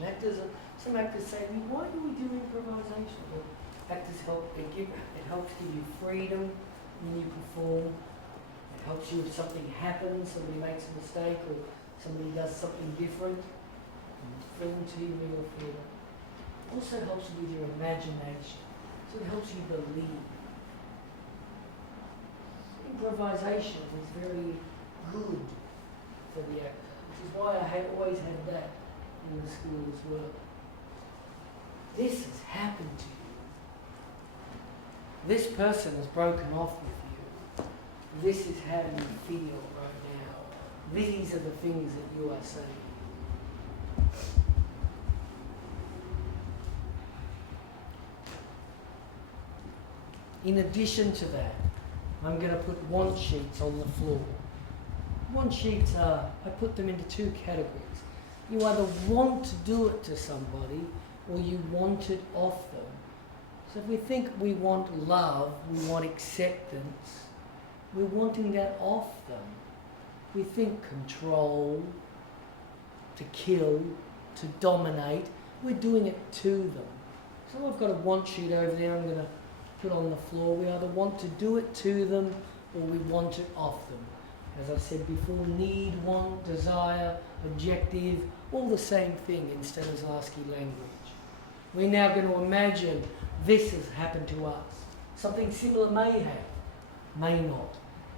Some actors say, why do we do improvisation? Well, actors it helps give you freedom when you perform. It helps you if something happens, somebody makes a mistake or somebody does something different. Film, TV, or theatre. It also helps you with your imagination. So it helps you believe. Improvisation is very good for the actor, which is why I always had that in the school as well. This has happened to you. This person has broken off with you. This is how you feel right now. These are the things that you are saying. In addition to that, I'm going to put want sheets on the floor. Want sheets are, I put them into two categories. You either want to do it to somebody or you want it off them. So if we think we want love, we want acceptance, we're wanting that off them. We think control, to kill, to dominate, we're doing it to them. So I've got a want sheet over there I'm going to put on the floor. We either want to do it to them or we want it off them. As I said before, need, want, desire, objective, all the same thing in Stanislavski language. We're now going to imagine this has happened to us. Something similar may have, may not.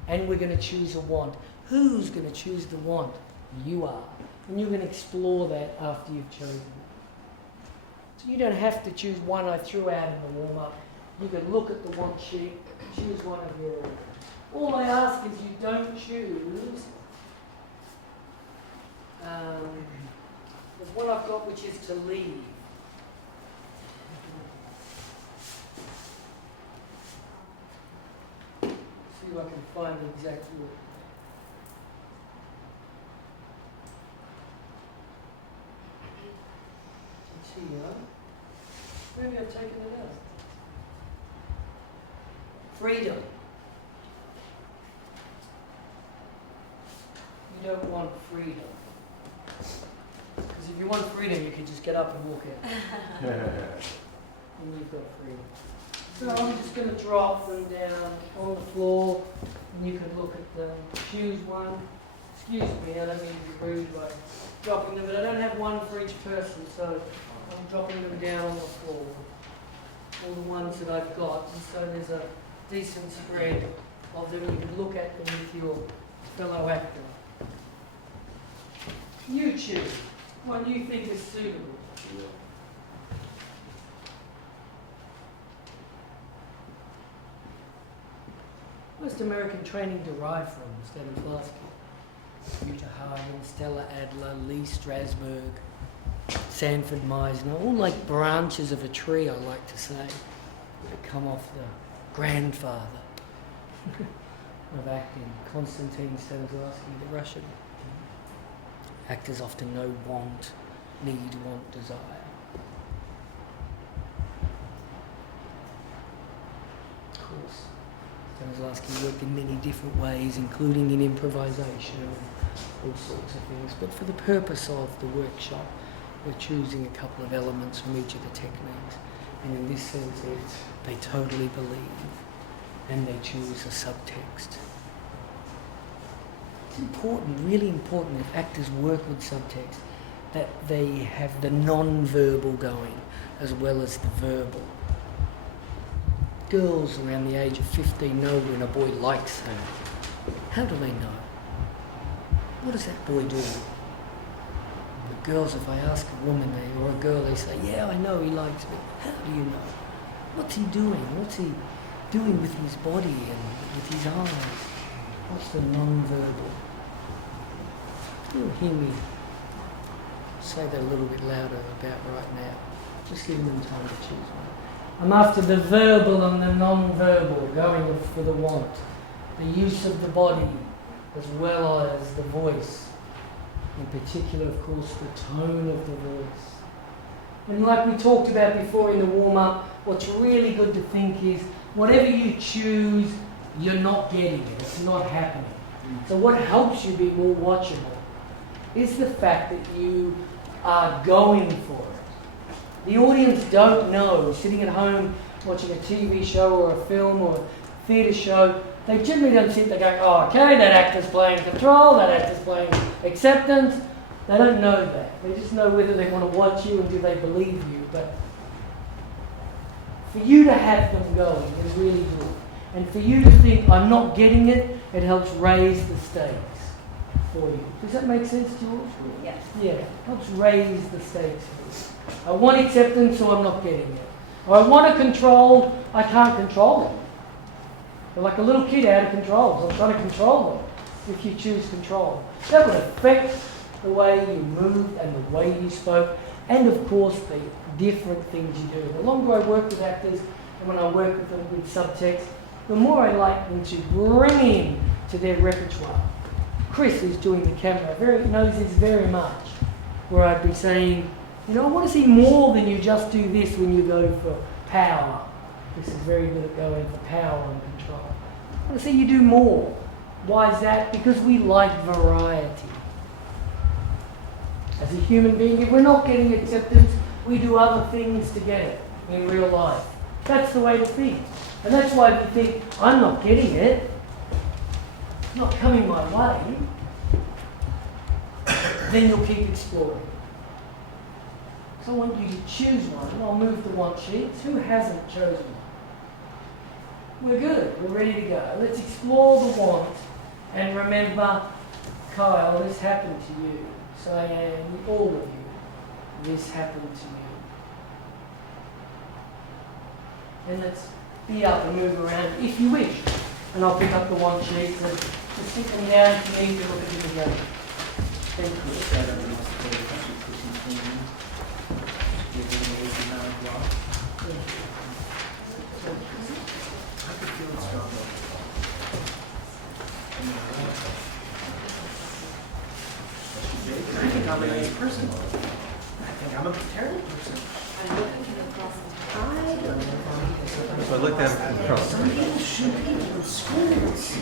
And we're going to choose a want. Who's going to choose the want? You are. And you can explore that after you've chosen it. So you don't have to choose one I threw out in the warm-up. You can look at the want sheet, choose one of your own. All I ask is you don't choose. There's one I've got which is to leave. See if I can find the exact word. It's here. Maybe I've taken it out. Freedom. You don't want freedom. Because if you want freedom, you could just get up and walk out. And you've got freedom. So I'm just going to drop them down on the floor, and you can look at them. Choose one. Excuse me, I don't mean to be rude by dropping them, but I don't have one for each person, so I'm dropping them down on the floor. All the ones that I've got, and so there's a decent spread of them. You can look at them with your fellow actor. You choose one you think is suitable. Most American training derived from Stanislavski, Rita Hagen, Stella Adler, Lee Strasberg, Sanford Meisner, all like branches of a tree, I like to say, that come off the grandfather of acting, Konstantin Stanislavski, the Russian. Actors often know want, desire. Of course, Stanislavski worked in many different ways, including in improvisation and all sorts of things. But for the purpose of the workshop, we're choosing a couple of elements from each of the techniques. And in this sense, they totally believe, and they choose a subtext. It's important, really important, if actors work with subtext, that they have the non-verbal going as well as the verbal. Girls around the age of 15 know when a boy likes her. How do they know? What does that boy do? But girls, if I ask a woman or a girl, they say, yeah, I know he likes me. How do you know? What's he doing? What's he doing with his body and with his eyes? What's the non-verbal? You'll hear me say that a little bit louder about right now. Just giving them time to choose one. I'm after the verbal and the non-verbal, going for the want. The use of the body as well as the voice. In particular, of course, the tone of the voice. And like we talked about before in the warm-up, what's really good to think is whatever you choose, you're not getting it. It's not happening. So what helps you be more watchable is the fact that you are going for it. The audience don't know, sitting at home watching a TV show or a film or a theatre show, they generally don't sit there going, oh, okay, that actor's playing control, that actor's playing acceptance. They don't know that. They just know whether they want to watch you and do they believe you. But for you to have them going is really good. And for you to think, I'm not getting it, it helps raise the stakes for you. Does that make sense, George? Yes. Yeah, it helps raise the stakes for you. I want acceptance, so I'm not getting it. Or I want to control, I can't control it. They're like a little kid out of control, so I'm trying to control them if you choose control. That would affect the way you moved and the way you spoke, and of course the different things you do. The longer I work with actors, and when I work with them with subtext, the more I like them to bring in to their repertoire. Chris, who's doing the camera, knows this very much, where I'd be saying, you know, I want to see more than you just do this when you go for power. Chris is very good at going for power and control. I want to see you do more. Why is that? Because we like variety. As a human being, if we're not getting acceptance, we do other things to get it in real life. That's the way to think. And that's why if you think, I'm not getting it, it's not coming my way, then you'll keep exploring. So I want you to choose one. I'll move the want sheets. Who hasn't chosen one? We're good. We're ready to go. Let's explore the want and remember Kyle, this happened to you. Cyan, all of you, this happened to you. And let's be up and move around if you wish. And I'll pick up the one sheet and just sit them down for me to look at them again. Thank you. I think I'm a nice person. I think I'm a terrible person. I don't know. So I looked at it from Some people shoot people in schools.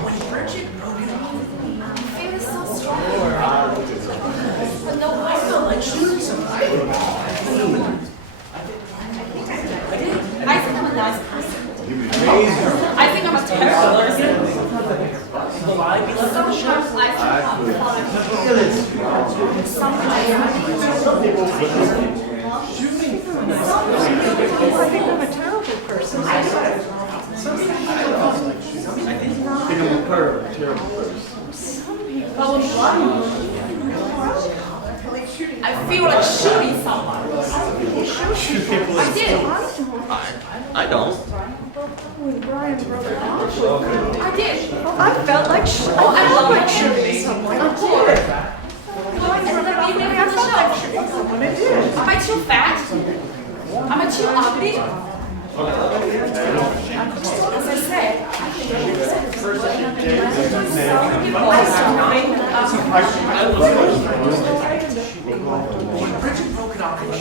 When Bridget broke it off, it was so strong. But no, I felt like shooting somebody. I think I'm a nice person. I think I'm a terrible person. Will I be left on the shelf? Sometimes I think I'm fine. Sometimes I think I'm a terrible person. I think I'm a terrible person. I feel like shooting someone. Shoot people I did. I don't. When Brian broke it off, I did. I felt like I felt like shooting someone. I did. And then you never the show. Someone I did. Am I too fat? Am I too ugly? As I said, When Bridget broke it off, will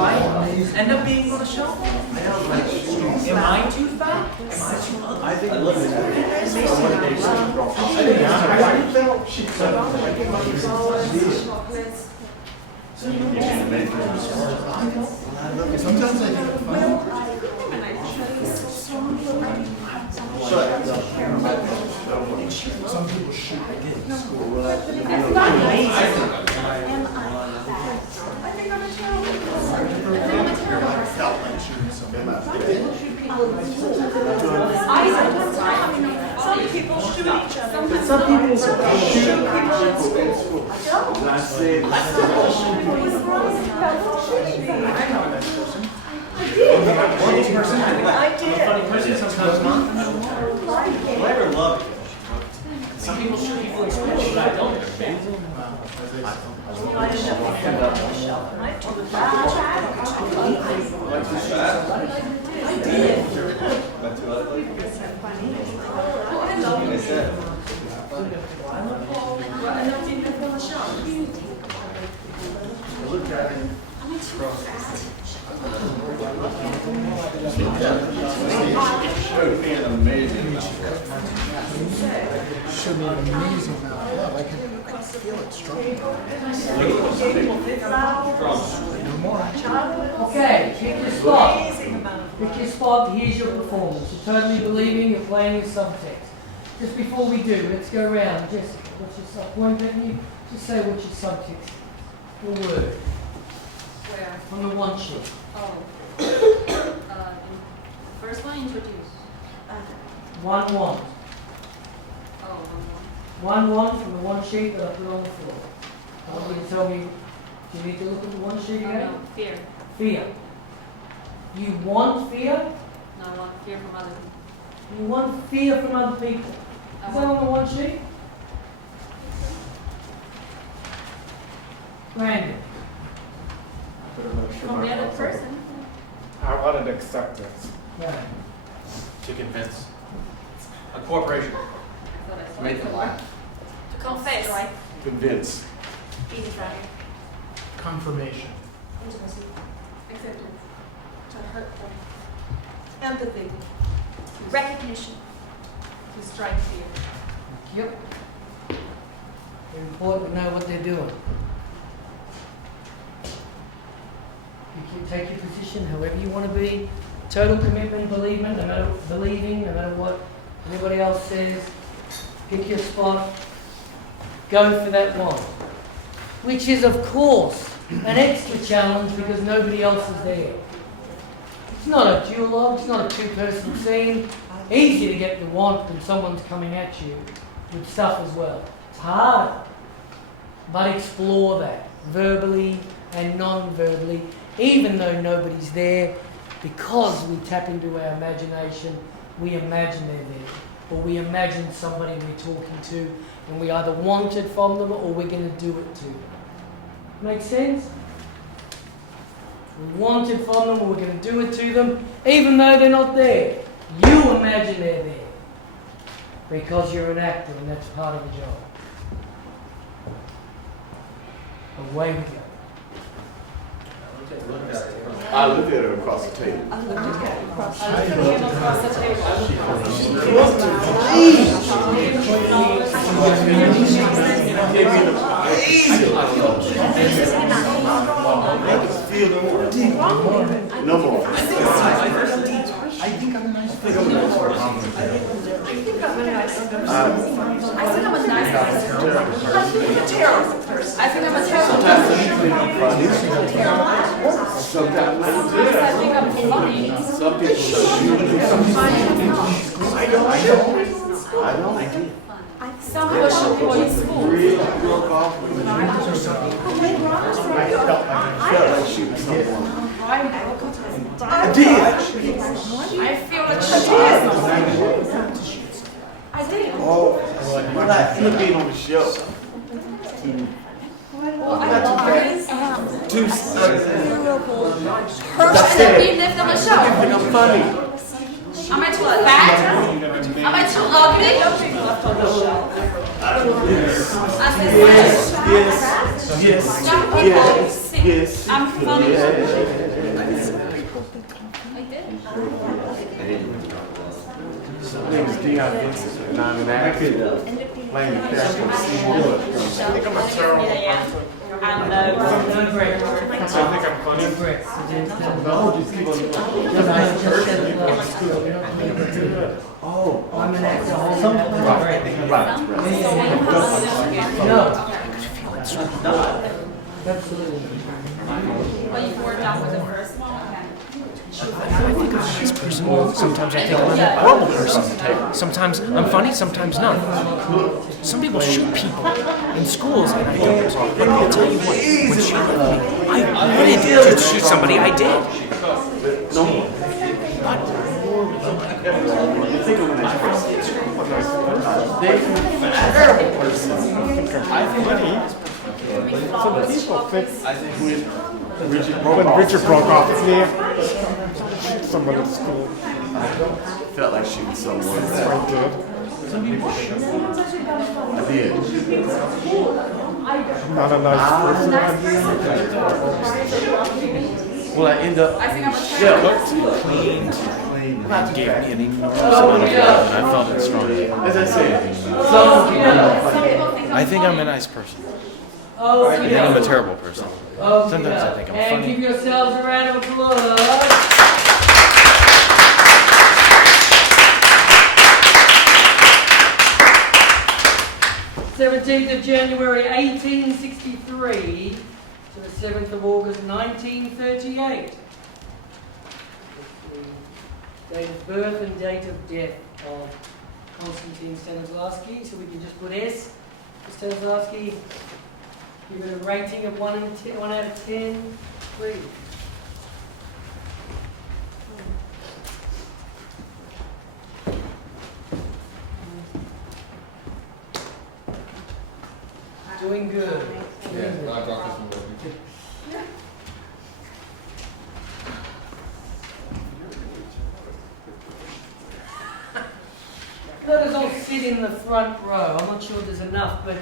I end up being on the show? Am I too fat? Am I too ugly? I think Sometimes I think some people shoot. I did. some people shoot each other. Some people shoot people in school. Funny person, I did. funny person, sometimes not. I ever loved it. Some people shoot people in school, but I don't. I did. Should be an amazing Should be an amazing amount of love. I can feel it strong. No more. Okay, pick your spot. Pick your spot, here's your performance. You're totally believing you're playing your subtext. Just before we do, let's go around. Jessica, what's your subtext? Point at you, just say what's your subtext. Your word. Where? On the one sheet. Oh. First one, introduce. 1-1. Oh, 1-1 from the one sheet that I put on the floor. I want you to tell me, do you need to look at the one sheet one. again? No, fear. Fear. You want fear? No, I want fear from other people. You want fear from other people. I Is that on want the one sheet? Brandon. from the other person. I wanted acceptance. Yeah. To convince. A corporation. I thought I saw Make it. them laugh. To confess. Right. Convince. Easy try. Confirmation. Intimacy. Acceptance. To hurt them. Empathy. Recognition. To strike fear. Yep. It's important to know what they're doing. You can take your position however you want to be. Total commitment, believing, no matter what anybody else says. Pick your spot. go for that one. Which is, of course, an extra challenge because nobody else is there. It's not a duologue, it's not a two-person scene. Easy to get the want when someone's coming at you with stuff as well. It's harder. But explore that, verbally and non-verbally, even though nobody's there, because we tap into our imagination, we imagine they're there. Or we imagine somebody we're talking to, and we either want it from them or we're going to do it to them. Make sense? We want it from them or we're going to do it to them, even though they're not there. You imagine they're there. Because you're an actor and that's part of the job. Away we go. I looked at her across the table. No more. I think I'm a nice I think I'm a nice person. I think I'm a terrible person. Sometimes I think I'm funny. some people I don't. Some people should be in school. Really broke off with me. I felt like shooting someone. I did. I feel like I did. Oh, well, I ended up being on the show. Well, I don't Too person that we lived on the show. I'm funny. Am I too fat? Am I too ugly? I said, Yes. young people Yes. think Yes. I'm funny. Yes. I did. Name's Deion Vincent, and I'm an actor. Playing the character of Steve Wood. I think I'm a terrible person. No break. I think I'm funny. No break. No, just keep on. Oh, I'm an actor. No. Absolutely. Well, you were done with the first one. I think I'm a nice person. Sometimes I think I'm a horrible person. Sometimes I'm funny, sometimes not. Some people shoot people in schools, and I don't. But I'll tell you what, when shoot me, I wanted to shoot somebody, I did. no more. You think of when I terrible person. Some people think I think when Richard broke when off, Richard broke off his knee, shoot someone at school. felt like shooting someone. That's what he did. I did. Not a nice person. Well, I end up I think I'm a terrible person. cleaned, not too Gave me fast. an enormous amount of love, and I felt it strongly. As I said, Some people think I think I'm a nice person. Oh, I think I'm a terrible person. Oh, Sometimes yeah. I think I'm and funny. give yourselves a round of applause. 17th of January 1863 to the 7th of August 1938. Date of birth and date of death of Konstantin Stanislavski. So we can just put S for Stanislavski. Give it a rating of 1 out of 10, please. Doing good. Doing good. Let us all sit in the front row. I'm not sure there's enough but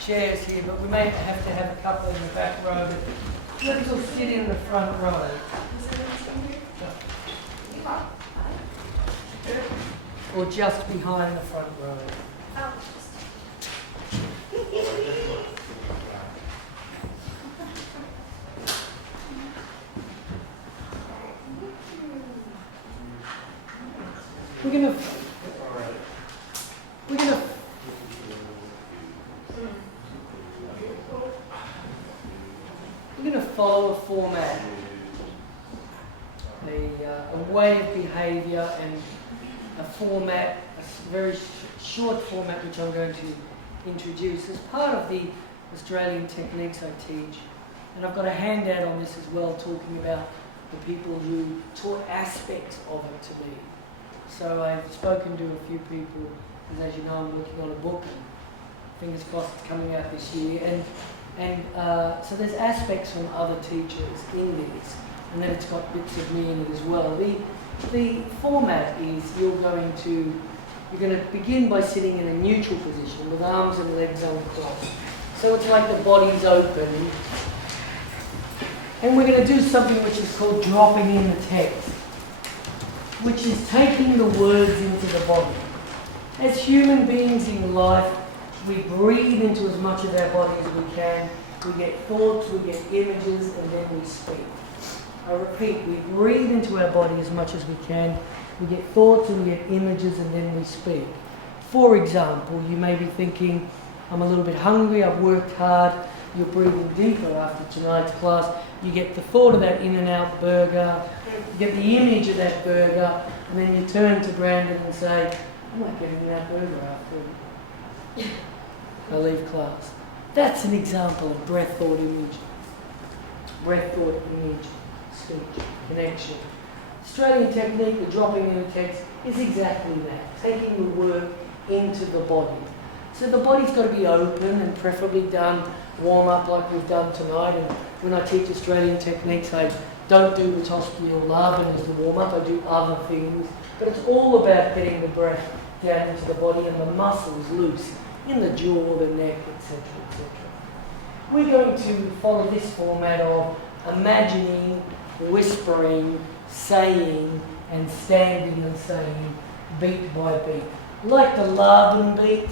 chairs here, but we may have to have a couple in the back row. But let us all sit in the front row. Or just behind the front row. We're gonna follow a format, a way of behaviour and a format, a very short format which I'm going to introduce as part of the Australian techniques I teach. And I've got a handout on this as well, talking about the people who taught aspects of it to me. So I've spoken to a few people, because as you know I'm working on a book, and fingers crossed it's coming out this year. And so there's aspects from other teachers in this, and then it's got bits of me in it as well. The format is you're going to begin by sitting in a neutral position with arms and legs uncrossed. So it's like the body's open. And we're going to do something which is called dropping in the text, which is taking the words into the body. As human beings in life, we breathe into as much of our body as we can. We get thoughts, we get images, and then we speak. I repeat, we breathe into our body as much as we can. We get thoughts and we get images, and then we speak. For example, you may be thinking, I'm a little bit hungry, I've worked hard. You're breathing deeper after tonight's class. You get the thought of that In-N-Out burger, you get the image of that burger, and then you turn to Brandon and say, I might get an In-N-Out burger after I leave class. That's an example of breath, thought, image. Breath, thought, image, speech, connection. Australian technique, the dropping in the text, is exactly that, taking the word into the body. So the body's got to be open and preferably done warm up like we've done tonight. And when I teach Australian techniques, I don't do the Tospiel Laban as the warm up, I do other things. But it's all about getting the breath down into the body and the muscles loose in the jaw, the neck, etc., etc. We're going to follow this format of imagining, whispering, saying, and standing and saying beat by beat. Like the Laban beat,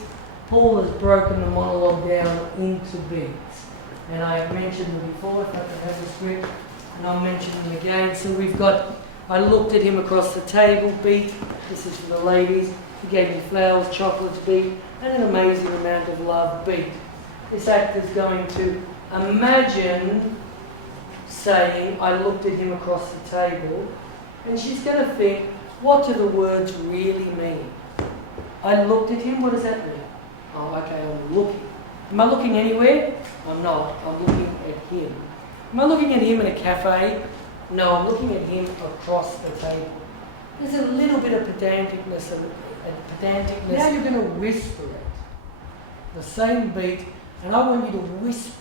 Paul has broken the monologue down into beats. And I mentioned them before, if I can have the script, and I'll mention them again. So we've got, I looked at him across the table, beat. This is for the ladies. He gave me flowers, chocolates, beat, and an amazing amount of love, beat. This actor's going to imagine saying, I looked at him across the table, and she's going to think, what do the words really mean? I looked at him, what does that mean? Oh, okay, I'm looking. Am I looking anywhere? I'm not. I'm looking at him. Am I looking at him in a cafe? No, I'm looking at him across the table. There's a little bit of pedanticness. Now you're going to whisper it. The same beat, and I want you to whisper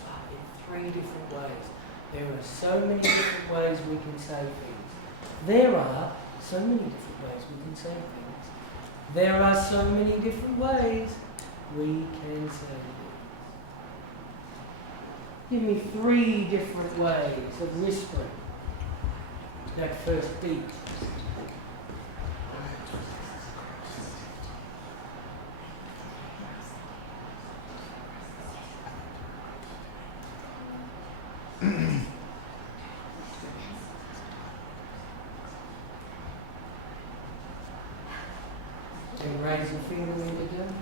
in 3 different ways. There are so many different ways we can say things. There are so many different ways we can say things. There are so many different ways we can say things. Give me 3 different ways of whispering that first beat. And raise your finger when you're done.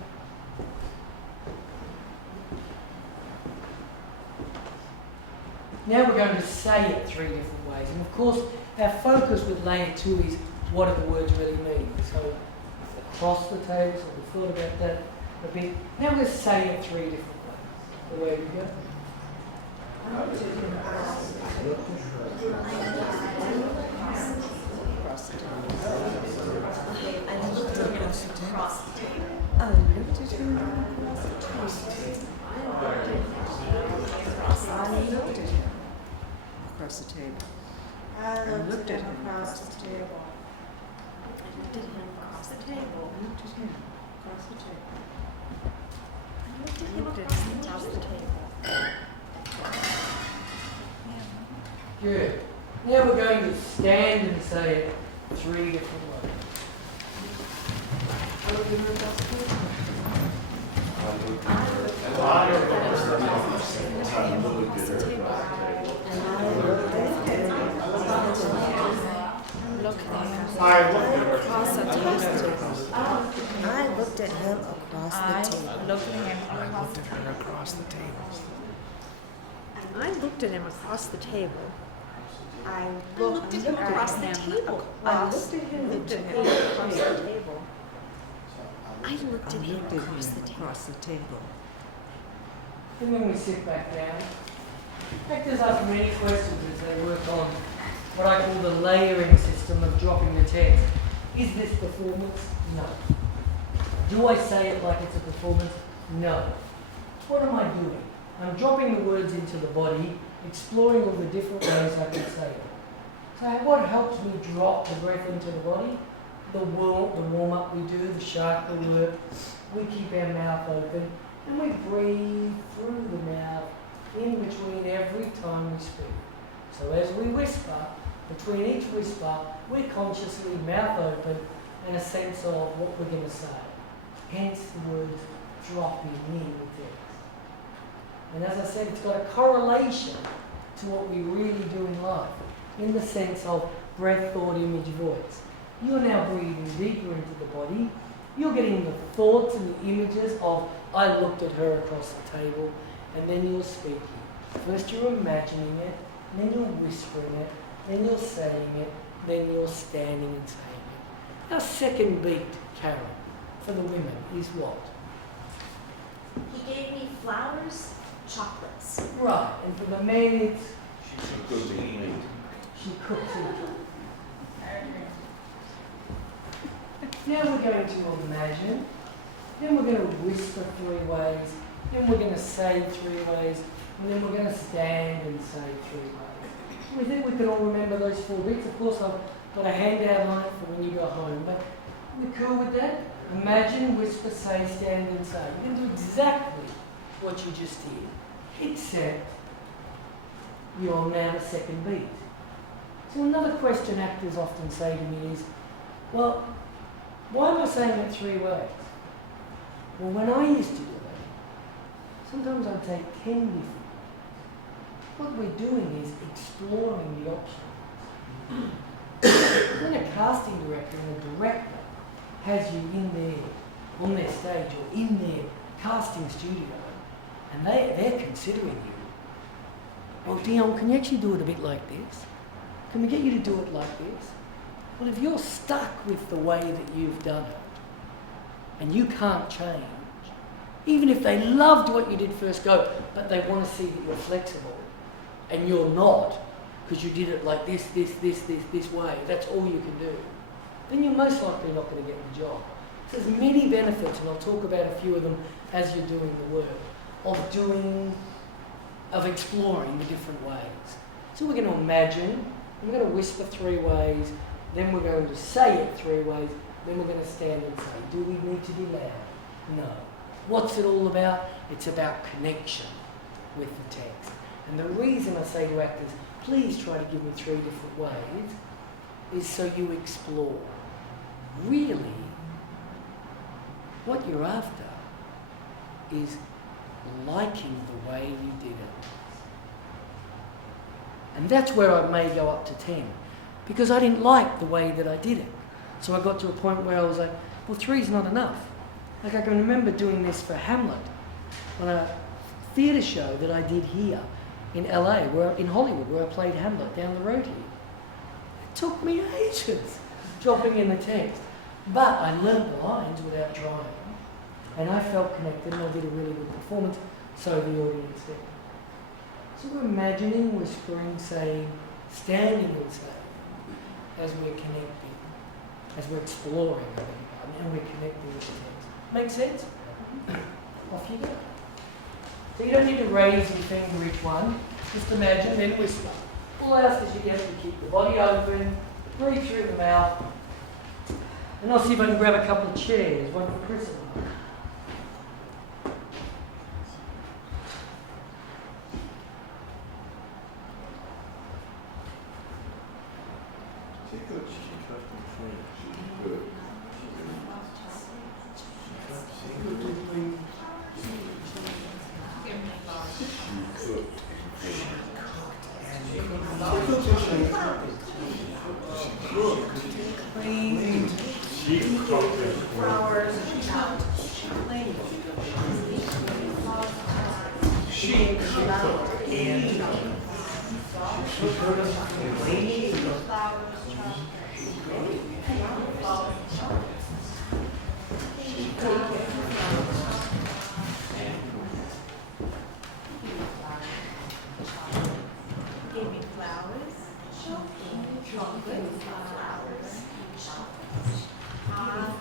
Now we're going to say it 3 different ways. And of course, our focus with layer 2 is what do the words really mean. So across the table, so we thought about that a bit. Now we're going to say it 3 different ways. Away we go. Across the table. I looked at him across the table. I looked at him across the table. I looked at him across the table. I looked at him across the table. Good. Now we're going to stand and say it 3 different ways. I looked at him across the table. I looked at her across the table. I looked at him across the table. I looked at her across the table. I looked at him across the table. I looked at him across the table. I looked at him across the table. I looked at him across the table. And when we sit back down, actors ask many questions as they work on what I call the layering system of dropping the text. Is this performance? No. Do I say it like it's a performance? No. What am I doing? I'm dropping the words into the body, exploring all the different ways I can say it. So what helps me drop the breath into the body? The warm-up we do, the shark work. We keep our mouth open and we breathe through the mouth in between every time we speak. So as we whisper, between each whisper, we're consciously mouth open and a sense of what we're going to say. Hence the words dropping in the text. And as I said, it's got a correlation to what we really do in life, in the sense of breath, thought, image, voice. You're now breathing deeper into the body. You're getting the thoughts and the images of, I looked at her across the table, and then you're speaking. First you're imagining it, then you're whispering it, then you're saying it, then you're standing and saying it. Our second beat, Karen, for the women is what? He gave me flowers, chocolates. Right, and for the men it's She she cooks it. Now we're going to imagine, then we're going to whisper 3 ways, then we're going to say 3 ways, and then we're going to stand and say 3 ways. We think we can all remember those 4 bits. Of course, I've got a handout on it for when you go home, but we're cool with that? Imagine, whisper, say, stand and say. You can do exactly what you just did, except you're on now the second beat. So another question actors often say to me is, well, why am I saying it 3 ways? Well, when I used to do it, sometimes I'd take 10 different ways. What we're doing is exploring the options. When a casting director and a director has you in there, on their stage or in their casting studio, and they're considering you, well, Dion, can you actually do it a bit like this? Can we get you to do it like this? Well, if you're stuck with the way that you've done it, and you can't change, even if they loved what you did first go, but they want to see that you're flexible, and you're not, because you did it like this way, that's all you can do, then you're most likely not going to get the job. So there's many benefits, and I'll talk about a few of them as you're doing the work, of exploring the different ways. So we're going to imagine, we're going to whisper 3 ways, then we're going to say it 3 ways, then we're going to stand and say, do we need to be loud? No. What's it all about? It's about connection with the text. And the reason I say to actors, please try to give me 3 different ways, is so you explore. Really, what you're after is liking the way you did it. And that's where I may go up to 10, because I didn't like the way that I did it. So I got to a point where I was like, well, 3's not enough. Like I can remember doing this for Hamlet on a theatre show that I did here in LA, in Hollywood, where I played Hamlet down the road here. It took me ages dropping in the text. But I learned the lines without trying. And I felt connected and I did a really good performance, so the audience did. So we're imagining, whispering, saying, standing and saying, as we're connecting, as we're exploring, and we're connecting with the text. Make sense? Off you go. So you don't need to raise your finger each one. Just imagine, then whisper. All else is you get to keep the body open, breathe through the mouth. And I'll see if I can grab a couple of chairs, one for Chris and I. Gave me flowers, chocolate, flowers,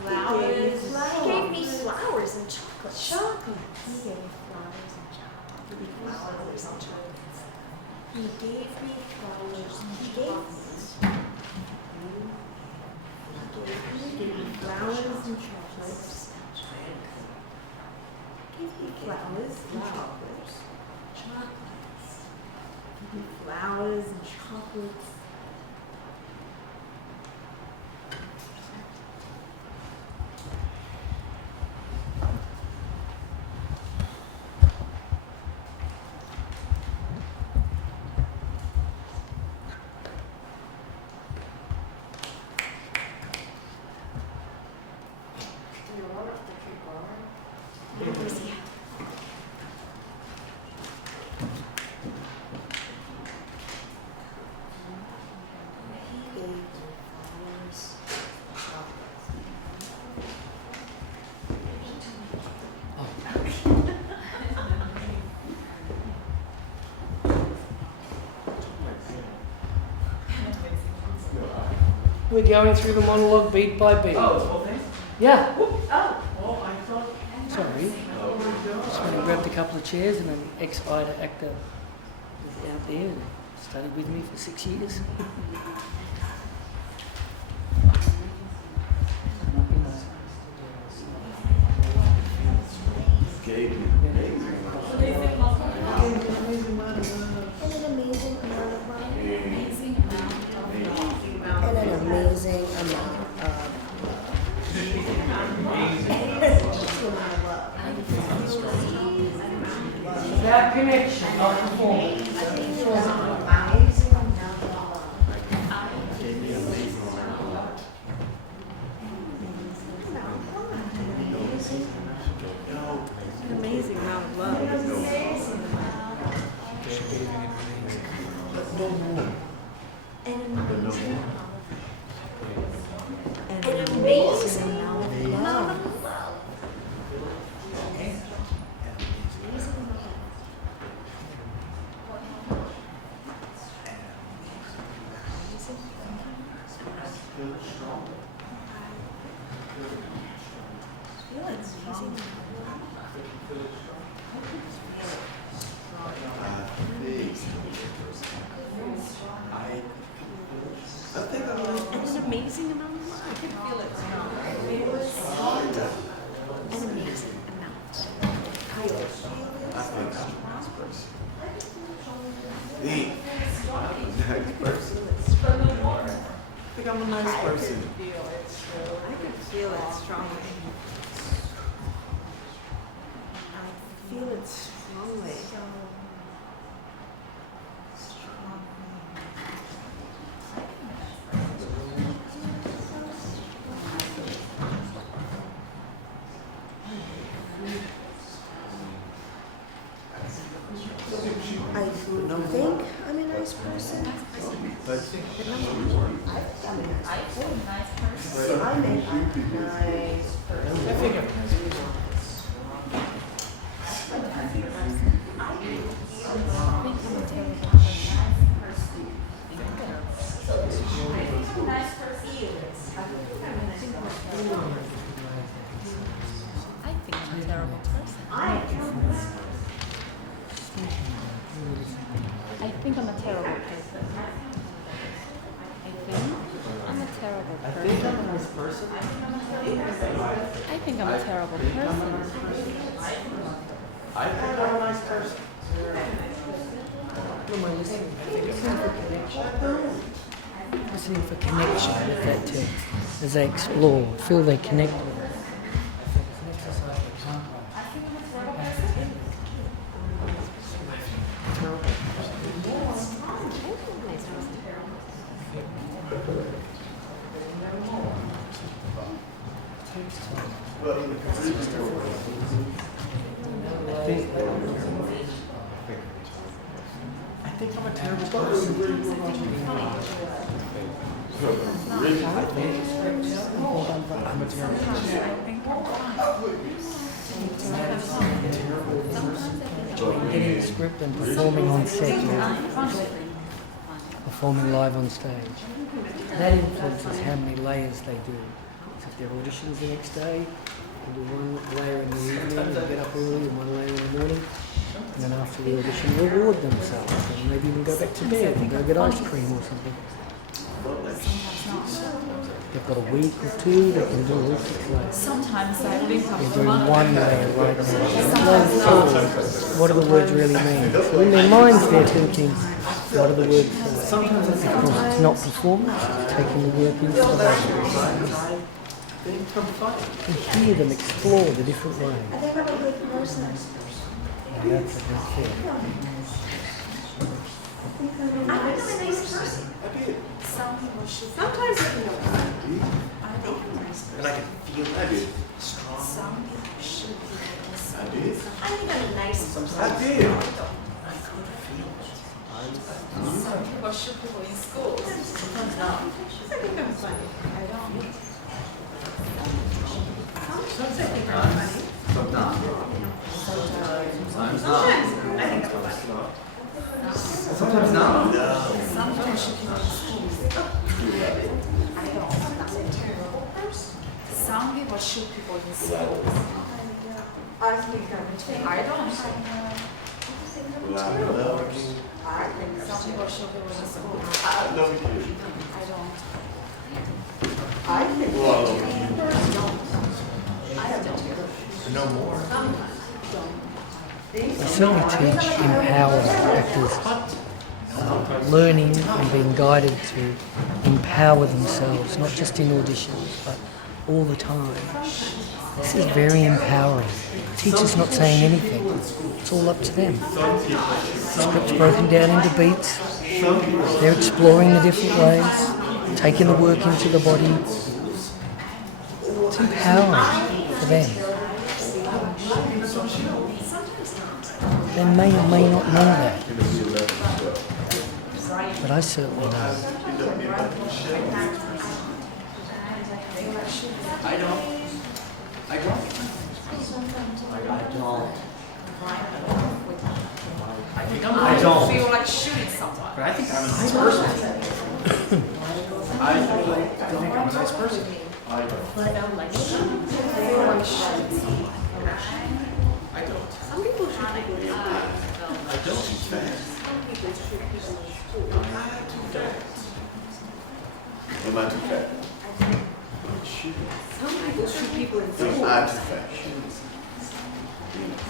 flowers. He gave me flowers and chocolate. Chocolates. He gave me flowers and chocolate. Flowers and chocolates. He gave me flowers. He gave me flowers and chocolates. Give me flowers and chocolates. Chocolates. Give me flowers and chocolates. We're going through the monologue beat by beat. Oh, it's whole thing? Yeah. Oh, I thought. Sorry. Just went and grabbed a couple of chairs and an ex-fighter actor was out there and studied with me for 6 years. That connection, not performance. An amazing amount of love. An amazing amount of love. Amazing amount of love. I can feel it. An amazing amount. I think I'm a nice person. I think I'm a nice person. I can feel it strongly. I feel it strongly. I think I'm a nice person. But I'm a nice person. I make a nice person. I think I'm a terrible person. I think I'm a terrible person. I'm a terrible person. I think I'm a nice person. I think I'm a terrible person. I think I'm a nice person. What am I listening for? Listening for connection with that text as they explore, feel they connect with it. I'm a terrible person. I'm a terrible person. Getting a script and performing on set, performing live on stage. That influences how many layers they do. So if there are auditions the next day, they do one layer in the evening, and get up early, and one layer in the morning. And then after the audition, reward themselves and maybe even go back to bed and go get ice cream or something. They've got a week or two, they can do all six layers. Sometimes I think They're doing one layer right now. What do the words really mean? So in their minds they're thinking, what are the words for? Of course, it's not performance, it's taking the work into the body. And hear them explore the different ways. I think I'm a good person. Yeah, that's a good thing. I'm a nice person. some people should. Sometimes I feel like I think I'm nice. And I can feel that. Some people should be nice. I think I'm a nice person. I did. Some people shoot people in schools. Sometimes not. I think I'm funny. I don't. Sometimes I think I'm funny. Sometimes. Sometimes I think I'm funny. Sometimes not. Some people shoot people in schools. I don't. Some people shoot people in schools. I think I'm a terrible I don't. Well, I love you. I think I'm Some people shoot people in schools. I love you. I don't. I think Well, I love you. I don't. No more. I certainly teach empowerment, actors learning and being guided to empower themselves, not just in auditions, but all the time. This is very empowering. The teacher's not saying anything. It's all up to them. The script's broken down into beats. They're exploring the different ways, taking the work into the body. It's empowering for them. They may or may not know that, but I certainly know. I don't. I don't. I think I'm. I don't feel like shooting someone. But I think I'm a nice person. I think I'm a nice person. I don't like shooting. I feel like shooting someone. I don't. Some people shoot people in school. I don't. Some people shoot people in school. Am I too fat? Some people shoot people in school. I too fat.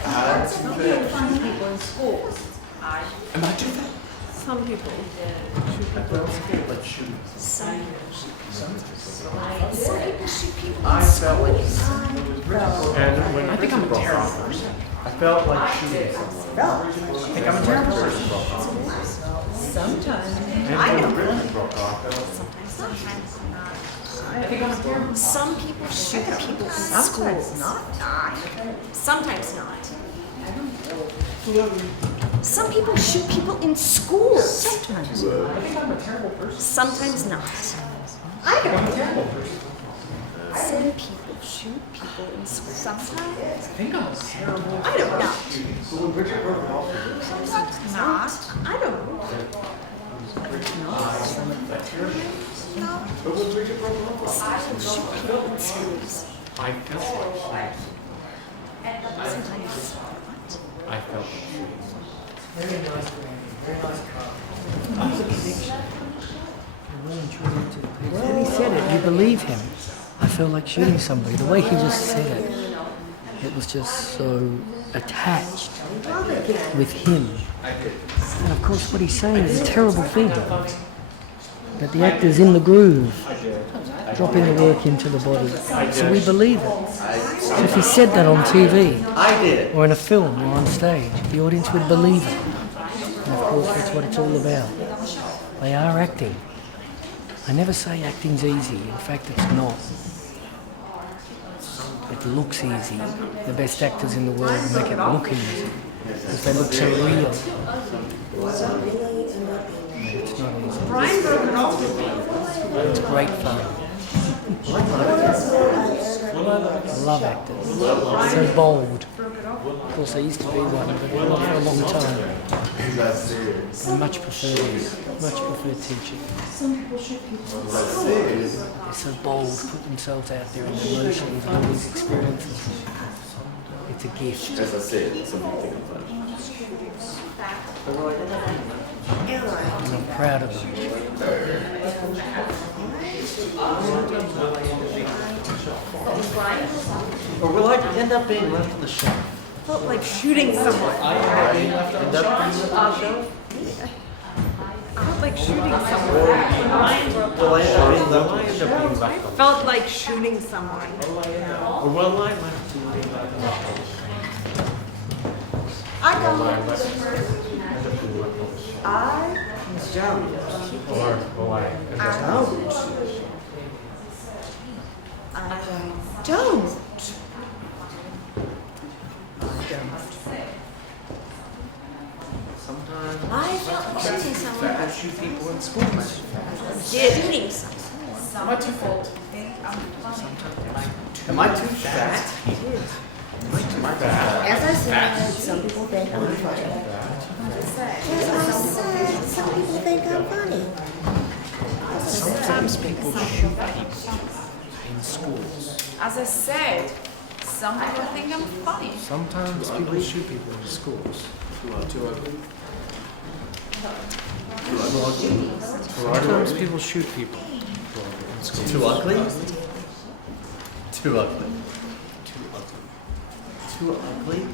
I too Some fat. people shoot people in school. Am I too fat? Some people shoot people in school. Like shooting. Some people shoot people. I felt like And when I think I'm a terrible person. I felt like shooting someone. I think I'm a terrible person. Sometimes. and when the ribbon broke off, I was Sometimes not. I think I'm a terrible. Some people shoot people in schools. Sometimes not. Sometimes not. Some people shoot people in schools. Sometimes. I think I'm a terrible person. Sometimes not. I don't. Some people shoot people in schools. Sometimes. I think I'm a terrible. I don't know. Sometimes not. I don't know. I felt like shooting. Sometimes. I felt like shooting. Very nice man, very nice car. Really true to the piece. When he said it, you believe him. I felt like shooting somebody. The way he just said it, it was just so attached with him. And of course what he's saying is a terrible thing. That the actor's in the groove, dropping the work into the body. So we believe it. So if he said that on TV, I did. or in a film, or on stage, the audience would believe it. And of course that's what it's all about. They are acting. I never say acting's easy. In fact, it's not. It looks easy. The best actors in the world make it look easy. because they look so real. So really end up being It's not easy. Brian broke it off with me. It's great fun. I love actors. So bold. Of course, I used to be one, but not for a long time. I much prefer teaching. They're so bold, put themselves out there in their emotions and all these experiences. It's a gift. As I said, some people think I'm funny. And I'm proud of them. Or will I end up being left on the shelf? felt like shooting someone. End up being left on the shelf? I felt like shooting someone. Will I end up being left on the Felt like shooting someone. Or will I left being left on the shelf? I Will don't. I end up being left on the shelf? I don't. Or will I end up Don't. Sometimes I felt like shooting someone. I shoot people in school. Shooting someone. Am I too fat? Am I too fat? Am I too fat? As I said, some people think I'm funny. As I said, some people think I'm funny. Sometimes people shoot people in schools. As I said, some people think I'm funny. Sometimes people shoot people in schools. Sometimes people shoot people in schools. Too ugly? Too ugly. Too ugly?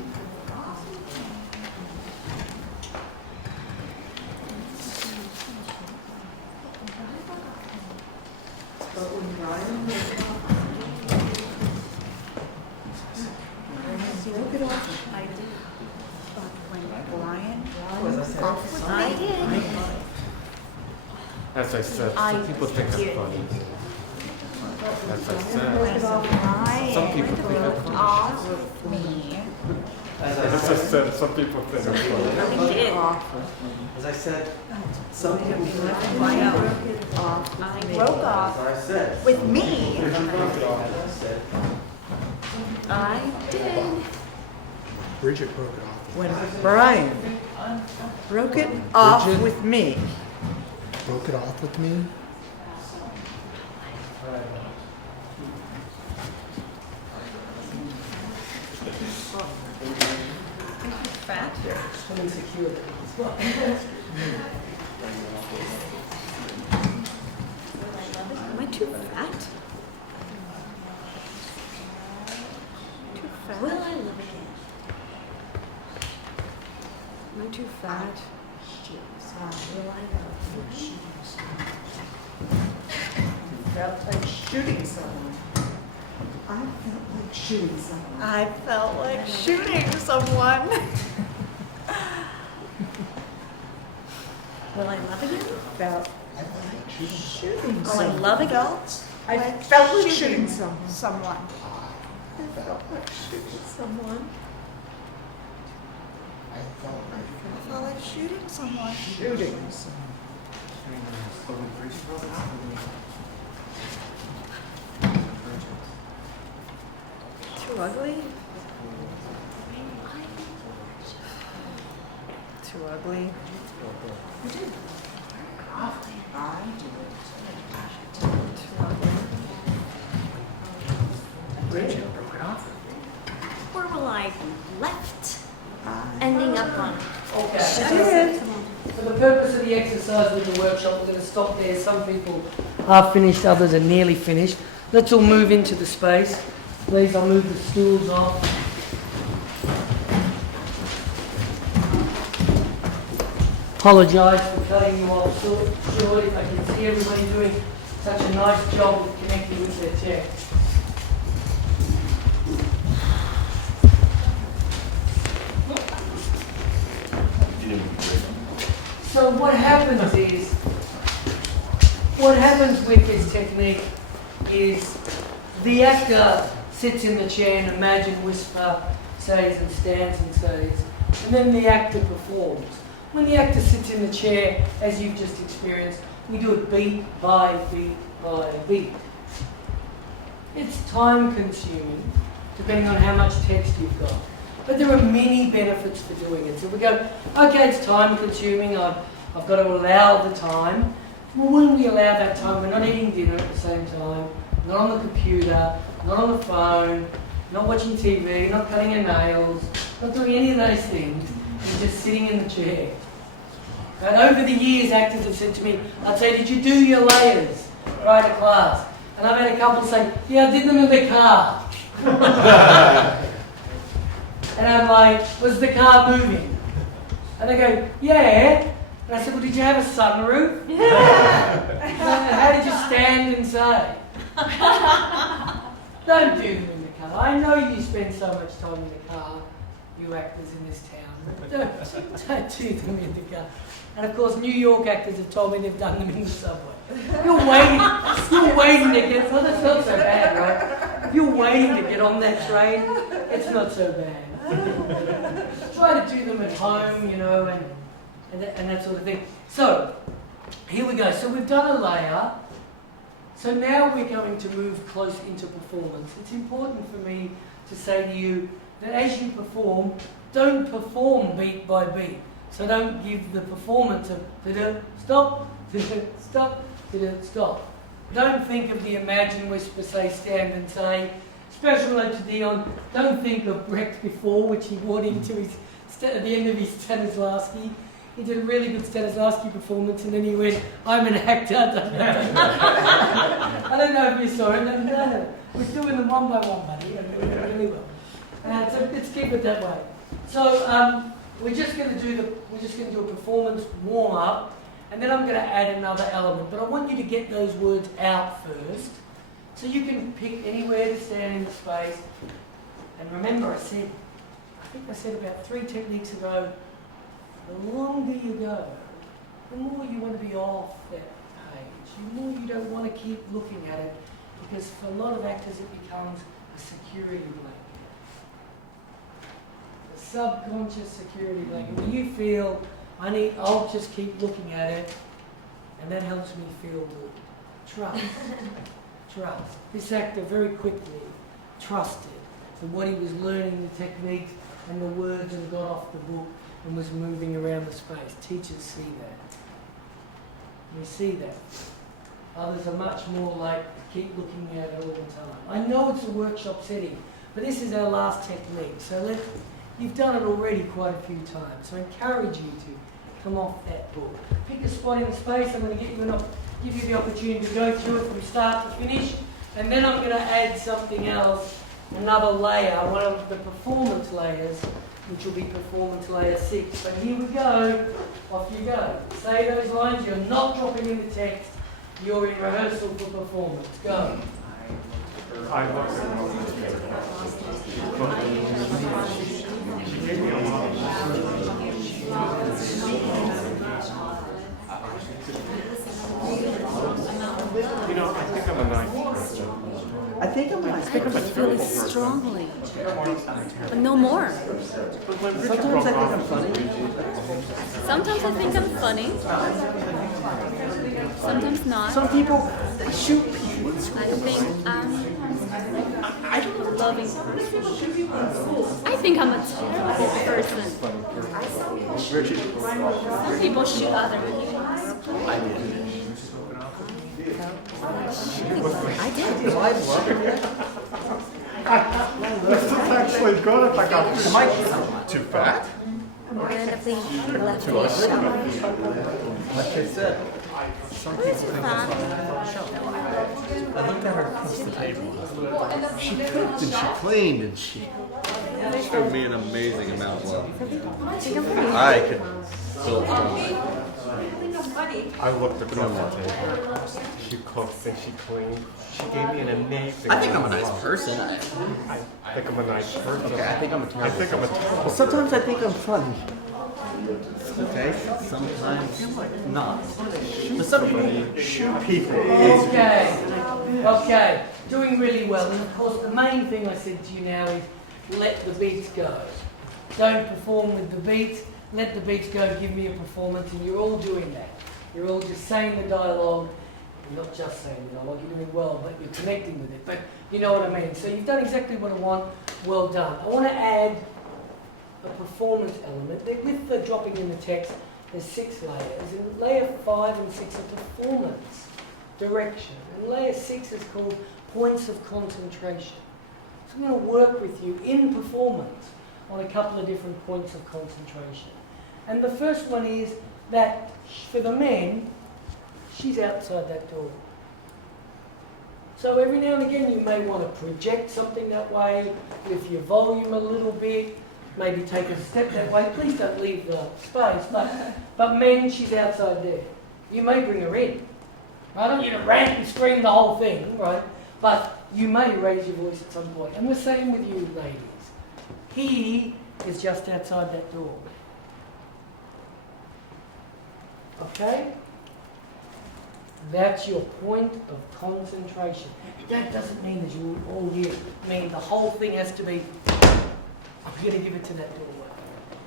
As I said, some people think I'm funny. As I said, some people think I'm funny. As I said, some people think I'm funny. As I said, some people think I'm funny. I broke off As I said, with me. as I said, I did. Bridget broke it off. When Brian broke it off Bridget? with me. Broke it off with me? Fat. Am I too fat? Too fat? Will I live again? Am I too fat? Will I live? Felt like shooting someone. I felt like shooting someone. I felt like shooting someone. Will I love again? Felt like shooting Will I someone. love again? I felt like shooting someone. I felt like shooting someone. I felt like I felt like shooting someone. Shooting someone. Too ugly? Too ugly. Where will I be left? Ending up on. Okay. For the purpose of the exercise with the workshop, we're going to stop there. Some people are finished, others are nearly finished. Let's all move into the space. Please, I'll move the stools off. Apologise for cutting you off short. I can see everybody doing such a nice job of connecting with their chair. So what happens with this technique is the actor sits in the chair and imagine, whisper, says and stands and says, and then the actor performs. When the actor sits in the chair, as you've just experienced, we do it beat by beat by beat. It's time consuming, depending on how much text you've got. But there are many benefits for doing it. So we go, okay, it's time consuming, I've got to allow the time. Well, when we allow that time, we're not eating dinner at the same time, not on the computer, not on the phone, not watching TV, not cutting your nails, not doing any of those things, and just sitting in the chair. And over the years, actors have said to me, I'd say, did you do your layers prior to class? And I've had a couple say, yeah, I did them in the car. And I'm like, was the car moving? And they go, yeah. And I said, well, did you have a sunroof? How did you stand and say? Don't do them in the car. I know you spend so much time in the car, you actors in this town. Don't do them in the car. And of course, New York actors have told me they've done them in the subway. You're waiting to get, well, that's not so bad, right? If you're waiting to get on that train, it's not so bad. Try to do them at home, you know, and that sort of thing. So, here we go. So we've done a layer. So now we're going to move close into performance. It's important for me to say to you that as you perform, don't perform beat by beat. So don't give the performance of stop, stop, stop. Don't think of the Imagine Whisper, say, stand and say. Special note to Dion, don't think of Brecht before, which he brought into his, at the end of his Stanislavski. He did a really good Stanislavski performance, and then he went, I'm an actor. I don't know if you saw it. No. We're doing them one by one, buddy, and we're doing really well. So let's keep it that way. So we're just going to do a performance warm up, and then I'm going to add another element. But I want you to get those words out first, so you can pick anywhere to stand in the space. And remember, I think I said about 3 techniques ago, the longer you go, the more you want to be off that page, the more you don't want to keep looking at it, because for a lot of actors it becomes a security blanket. A subconscious security blanket, where you feel, I'll just keep looking at it, and that helps me feel good. Trust. Trust. This actor very quickly trusted that what he was learning, the techniques and the words, and got off the book and was moving around the space. Teachers see that. We see that. Others are much more like, keep looking at it all the time. I know it's a workshop setting, but this is our last technique. So you've done it already quite a few times. So I encourage you to come off that book. Pick a spot in the space. I'm going to give you the opportunity to go through it from start to finish, and then I'm going to add something else, another layer, one of the performance layers, which will be performance layer 6. But here we go, off you go. Say those lines, you're not dropping in the text, you're in rehearsal for performance. Go. I looked at you know, I think I'm a nice person. I think I'm nice. I think I'm a Really terrible person. strongly. But no more. But when Richard Sometimes I broke think I'm off funny. Sometimes I think I'm funny. Sometimes not. Some people, they shoot people. I think I'm a loving person. I think I'm a terrible person. Some people shoot other humans. I did. This is actually good if I got too fat. Randomly left me shot. Like I said, Where's your fat? I looked at her across the table. She cooked and she cleaned and she showed me an amazing amount of love. I could build from I looked across the table. She cooked and she cleaned. She gave me an amazing. I think I'm a nice person. I think I'm a nice person. Okay, I think I'm a I terrible think I'm a terrible. Sometimes I think I'm funny. Okay, sometimes not. But somebody shoot people. Okay. Doing really well. And of course, the main thing I said to you now is let the beats go. don't perform with the beats, let the beats go, give me a performance, and you're all doing that. You're all just saying the dialogue. You're not just saying the dialogue, you're doing well, but you're connecting with it. But you know what I mean. So you've done exactly what I want. Well done. I want to add a performance element. With the dropping in the text, there's 6 layers. And layer 5 and 6 are performance, direction. And layer 6 is called points of concentration. So I'm going to work with you in performance on a couple of different points of concentration. And the first one is that for the men, she's outside that door. So every now and again you may want to project something that way, lift your volume a little bit, maybe take a step that way. Please don't leave the space. But men, she's outside there. You may bring her in. I don't want you to rant and scream the whole thing, right? But you may raise your voice at some point. And the same with you ladies. He is just outside that door. Okay? That's your point of concentration. That doesn't mean that you all year. I mean, the whole thing has to be, I'm going to give it to that doorway.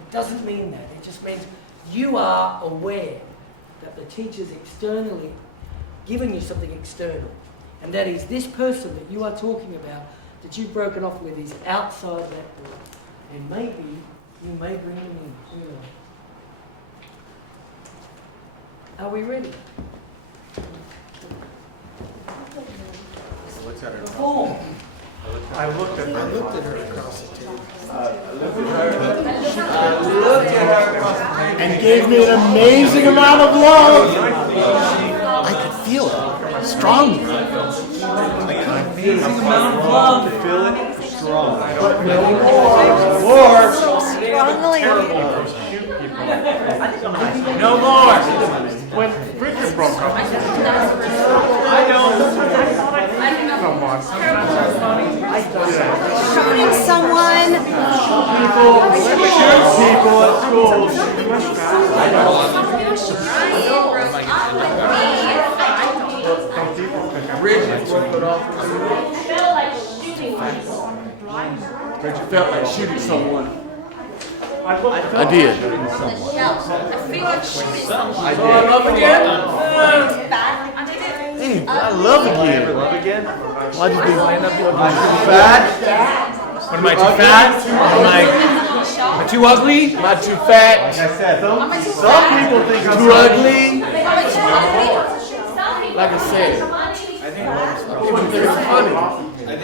It doesn't mean that. It just means you are aware that the teacher's externally giving you something external. And that is this person that you are talking about, that you've broken off with, is outside that door. And maybe you may bring them in. Who knows? Are we ready? Perform. I looked at her across the table. And gave me an amazing amount of love. I could feel it strongly. Amazing amount of love. Feel it strong. No more. When Bridget broke up. I know. Come on. Sometimes it's funny. Shooting someone. Shoot people at school. Bridget felt like shooting someone. I did. I feel like shooting someone. I did. I love again. Hey, I love again. Love again. Why'd you be fat? What am I, too fat? Am I too ugly? Am I too fat? Like I said, Some people think I'm too ugly. Like I said, people think it's funny.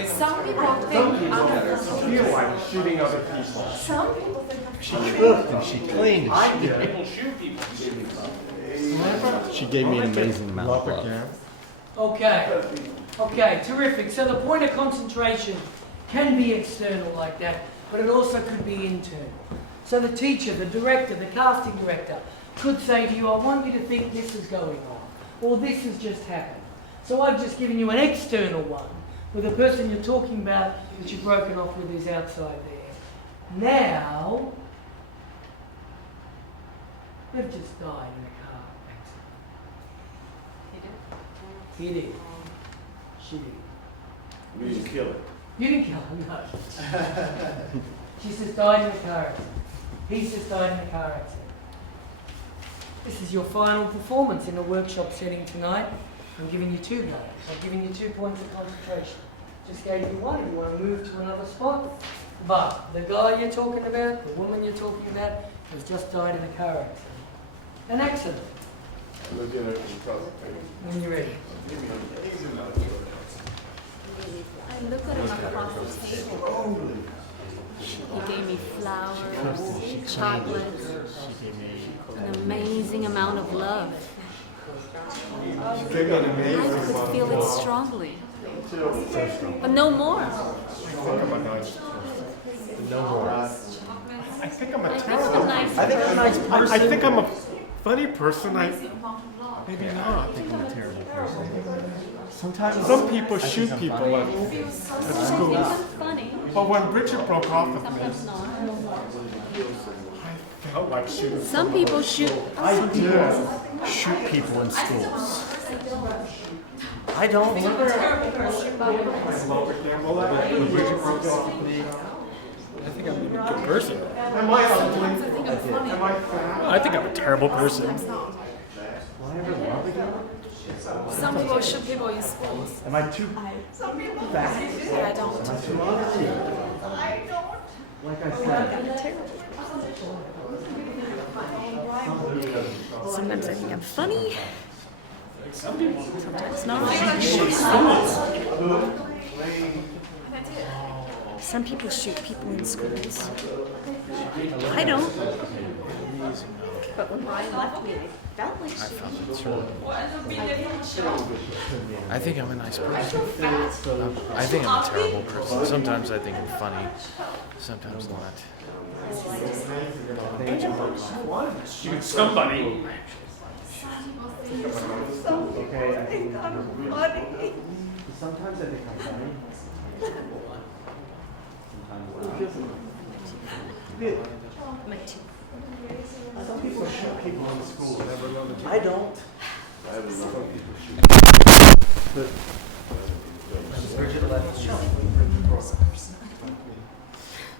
Some people think I'm Feel like shooting other people. Some people think I'm She cooked and she cleaned. I did. People shoot people. She gave me an amazing amount of love. Okay, terrific. So the point of concentration can be external like that, but it also could be internal. So the teacher, the director, the casting director could say to you, I want you to think this is going on, or this has just happened. So I've just given you an external one, with the person you're talking about that you've broken off with is outside there. Now, they've just died in a car accident. He did. She did. You didn't kill it. You didn't kill her, no. She's just died in a car accident. He's just died in a car accident. This is your final performance in a workshop setting tonight. I'm giving you 2 goals. I've given you 2 points of concentration. Just gave you 1 if you want to move to another spot. But the guy you're talking about, the woman you're talking about, has just died in a car accident. An accident. Look at her across the table. When you're ready. I looked at him across the table. He gave me flowers, chocolates, an amazing amount of love. I could feel it strongly. But no more. No more. I think I'm a I'm a terrible. nice I think I'm a nice person. I think I'm a funny person. Maybe not. I think I'm a terrible person. Sometimes Some people shoot people at school. I'm funny. But when Bridget broke off with me, Sometimes not. I felt like shooting. Some people shoot. I did. shoot people in schools. I don't. When Bridget broke off with me, I think I'm a good person. Am I ugly? I think I'm funny. Am I fat? I think I'm a terrible person. Sometimes not. Some people shoot people in schools. Am I too fat? Yeah, I don't. Am I too ugly? Like I said. Sometimes I think I'm funny. Sometimes not. Some people shoot people in schools. I don't. But when Ryan left me, I felt like I think I'm a nice person. I think I'm a terrible person. Sometimes I think I'm funny. Sometimes not. Shoot somebody. Okay, I think I'm funny. Sometimes I think I'm funny. Some people shoot people in school. Never know the I don't. Bridget left.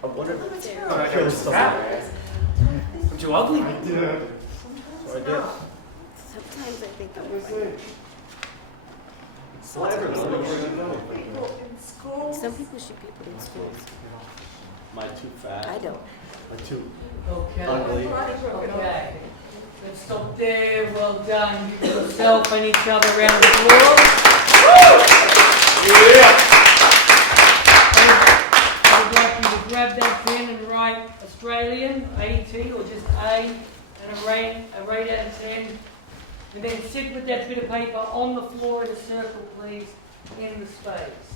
I wonder if I'm too ugly. I did. So I did. sometimes I think I'm funny. Some people shoot people in schools. Am I too fat? I don't. Am I too Okay. ugly? Okay. Let's stop there. Well done. Give yourself and each other a round of applause. Yeah. I would like you to grab that pen and write Australian, AT, or just A, and a rate out of 10. And then sit with that bit of paper on the floor in a circle, please, in the space.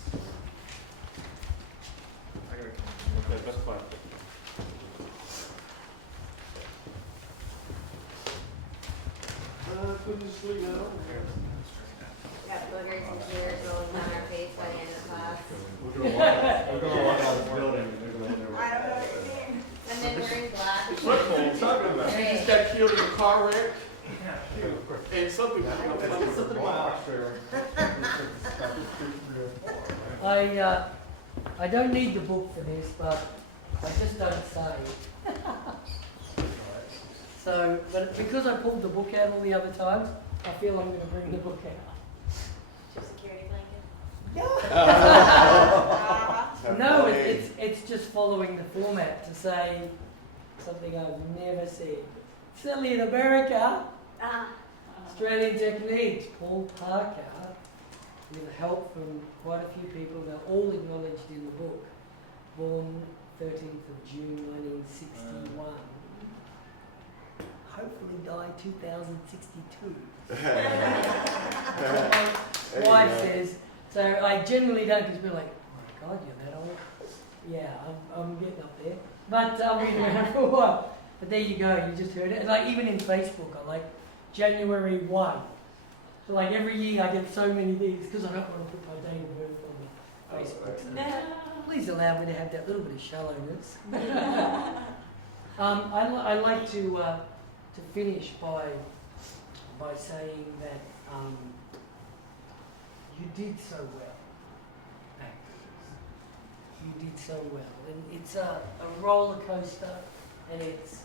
Okay, that's fine. Couldn't sleep now. Got boogers and tears rolling down our face by the end of class. We're gonna walk out of this building and they're gonna wonder. I don't know what you mean. And then wearing black. What are you talking about? Hey. Just got killed in a car wreck. And something I don't need the book for this, but I just don't say. So, but because I pulled the book out all the other times, I feel I'm going to bring the book out. Your security blanket. No, it's just following the format to say something I've never said. Silly in America, Australian techniques, Paul Parker, with help from quite a few people, they're all acknowledged in the book. Born 13th of June 1961. Hopefully die 2062. My wife says, so I generally don't, because people are like, oh my God, you're that old? Yeah, I'm getting up there. But I've been around for a while. But there you go, you just heard it. And like even in Facebook, I like January 1. So like every year I get so many things, because I don't want to put my date of birth on the Facebook. So please allow me to have that little bit of shallowness. I like to finish by saying that you did so well, actors. You did so well, and it's a roller coaster, and it's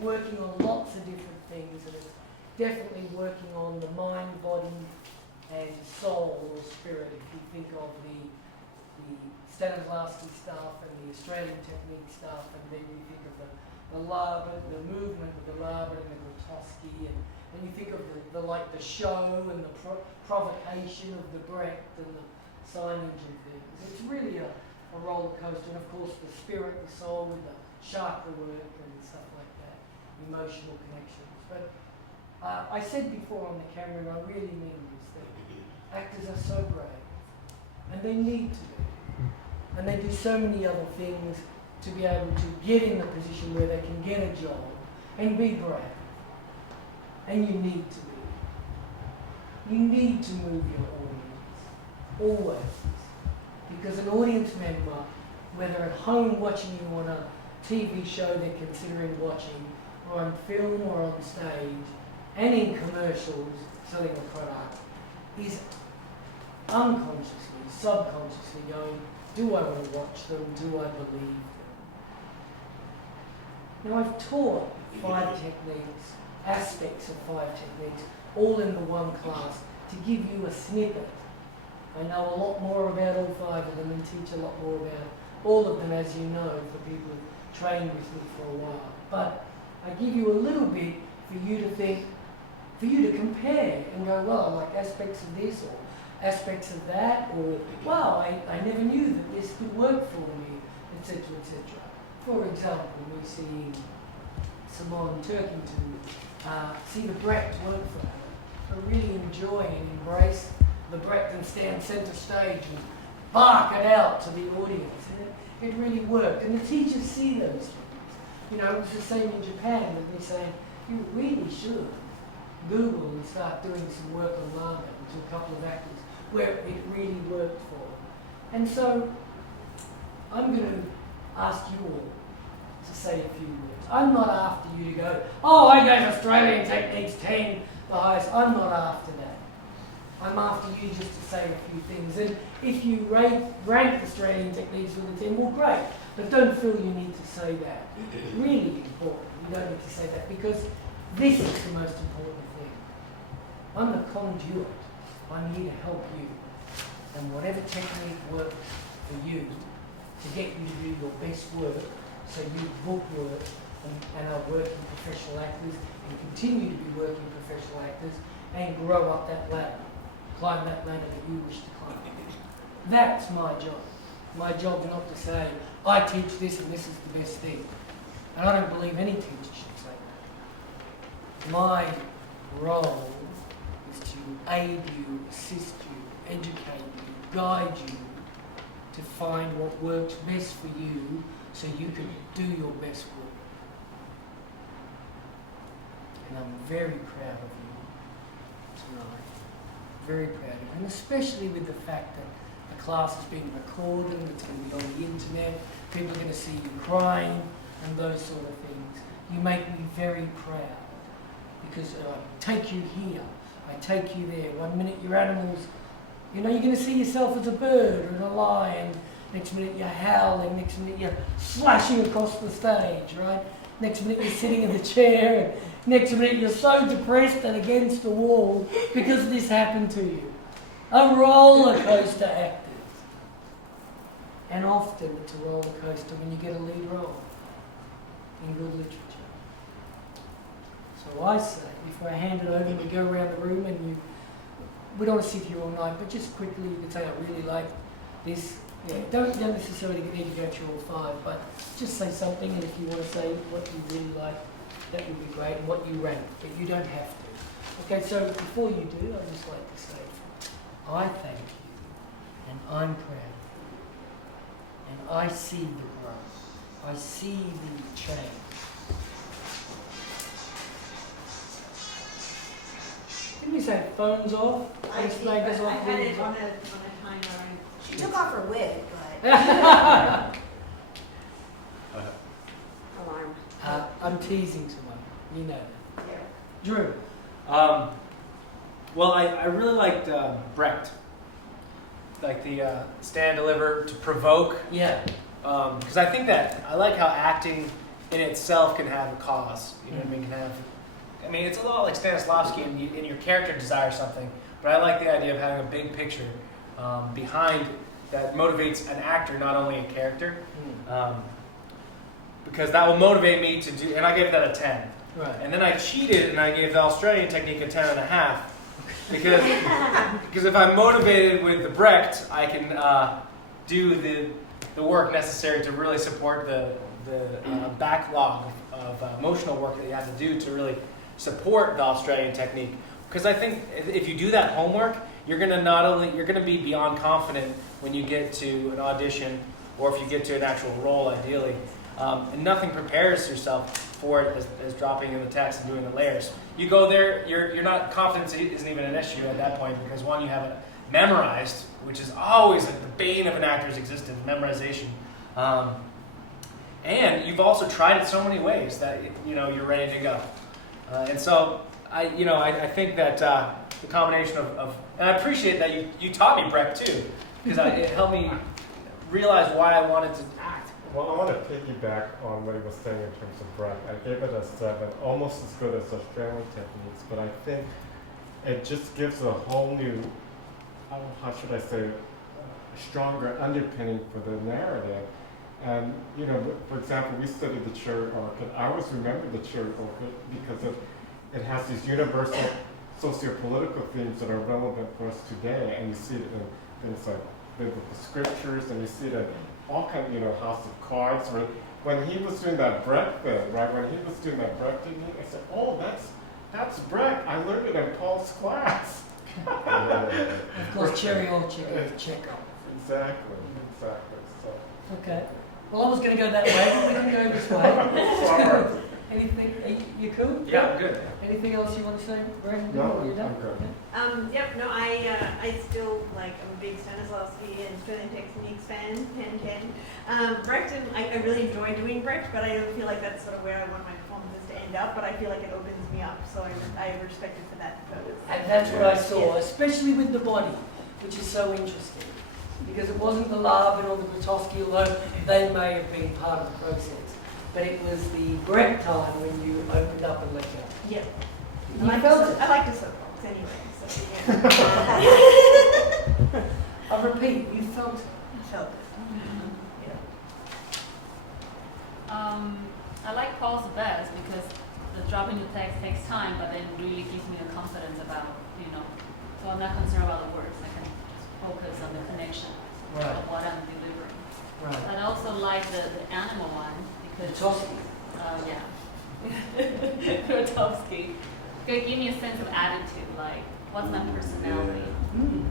working on lots of different things, and it's definitely working on the mind, body, and soul or spirit. If you think of the Stanislavski stuff and the Australian technique stuff, and then you think of the Laban, the movement of the Laban and the Grotowski, and you think of the show and the provocation of the Brecht and the signage and things. It's really a roller coaster, and of course the spirit, the soul with the chakra work and stuff like that, emotional connections. But I said before on the camera, and I really mean this, that actors are so brave, and they need to be, and they do so many other things to be able to get in the position where they can get a job and be brave. And you need to be. You need to move your audience, always. Because an audience member, whether at home watching you on a TV show they're considering watching, or on film or on stage, and in commercials selling a product, is unconsciously, subconsciously going, Do I want to watch them? Do I believe them? Now I've taught 5 techniques, aspects of 5 techniques, all in the one class to give you a snippet. I know a lot more about all 5 of them and teach a lot more about all of them, as you know, for people who've trained with me for a while. But I give you a little bit for you to think, for you to compare and go, well, I like aspects of this or aspects of that, or wow, I never knew that this could work for me, etc., etc. For example, we see Simone Turkington see the breadth work for her, but really enjoy and embrace the breadth and stand centre stage and bark it out to the audience. And it really worked. And the teachers see those things. You know, it was the same in Japan with me saying, you really should Google and start doing some work on ramen to a couple of actors where it really worked for them. And so I'm going to ask you all to say a few words. I'm not after you to go, oh, I gave Australian techniques 10 the highest. I'm not after that. I'm after you just to say a few things. And if you rank Australian techniques with a 10, well, great. But don't feel you need to say that. Really important. You don't need to say that because this is the most important thing. I'm the conduit. I'm here to help you. And whatever technique works for you to get you to do your best work, so you book work and are working professional actors and continue to be working professional actors and grow up that ladder, climb that ladder that you wish to climb. That's my job. My job is not to say, I teach this and this is the best thing. And I don't believe any teacher should say that. My role is to aid you, assist you, educate you, guide you to find what works best for you so you can do your best work. And I'm very proud of you tonight. Very proud of you. And especially with the fact that the class is being recorded and it's going to be on the internet. People are going to see you crying and those sort of things. You make me very proud because I take you here, I take you there. 1 minute you're animals, you know, you're going to see yourself as a bird or a lion. Next minute you're howling, next minute you're slashing across the stage, right? Next minute you're sitting in the chair, and next minute you're so depressed and against the wall because this happened to you. A roller coaster, actors. And often it's a roller coaster when you get a lead role in good literature. So I say, before I hand it over and we go around the room and we don't want to sit here all night, but just quickly you can say, I really like this. Yeah, don't necessarily need to go through all 5, but just say something, and if you want to say what you really like, that would be great, and what you rank, but you don't have to. Okay, so before you do, I'd just like to say, I thank you, and I'm proud of you, and I see the growth, I see the change. Didn't you say phones off? I had it on a timer. She took off her wig, but alarm. I'm teasing someone. You know that. Yeah. Drew. Well, I really liked Brecht. Like the stand, deliver, to provoke. Yeah. Because I think that I like how acting in itself can have a cause. You know what I mean? It's a lot like Stanislavski and your character desires something. But I like the idea of having a big picture behind that motivates an actor, not only a character. Because that will motivate me to do, and I gave that a 10. Right. And then I cheated and I gave the Australian technique a 10.5. Because if I'm motivated with the Brecht, I can do the work necessary to really support the backlog of emotional work that you have to do to really support the Australian technique. Because I think if you do that homework, you're gonna be beyond confident when you get to an audition or if you get to an actual role, ideally. And nothing prepares yourself for it as dropping in the text and doing the layers. You go there, you're not, confidence isn't even an issue at that point because one, you have it memorized, which is always the bane of an actor's existence, memorization. And you've also tried it so many ways that you're ready to go. And so I think that the combination of and I appreciate that you taught me Brecht too, because it helped me realize why I wanted to act. Well, I want to piggyback on what he was saying in terms of breath. I gave it a 7, almost as good as Australian techniques, but I think it just gives a whole new, how should I say, stronger underpinning for the narrative. And, you know, for example, we studied the chariot orchid. I always remember the chariot orchid because it has these universal socio-political themes that are relevant for us today, and you see it in things like biblical scriptures, and you see it in all kinds, you know, House of Cards. When he was doing that Brecht thing, right? When he was doing that Brecht technique, I said, "Oh, that's Brecht. I learned it in Paul's class." Of course, cherry orchard is Chekhov. Exactly. So. Okay. Well, I was going to go that way, but we can go this way. Anything? You cool? Yeah, I'm good. Anything else you want to say, Brandon? No, Are you done? I'm good. Yep, no, I still, like, I'm a big Stanislavski and Australian Techniques fan, 10-10. Brecht, I really enjoy doing Brecht, but I don't feel like that's sort of where I want my performances to end up, but I feel like it opens me up, so I respect it for that purpose. And that's what I saw, especially with the body, which is so interesting. Because it wasn't the Lavin or the Grotowski, although they may have been part of the process. But it was the Brecht time when you opened up and let go. Yeah. You felt it. I like the soapbox anyway, so yeah. I repeat, you felt it. I felt it. Yeah. I like Paul's best because the dropping the text takes time, but then really gives me the confidence about, you know, so I'm not concerned about the words. I can just focus on the connection of what I'm delivering. Right. And I also like the animal one because Grotowski. yeah, Grotowski. It gave me a sense of attitude, like what's my personality? Am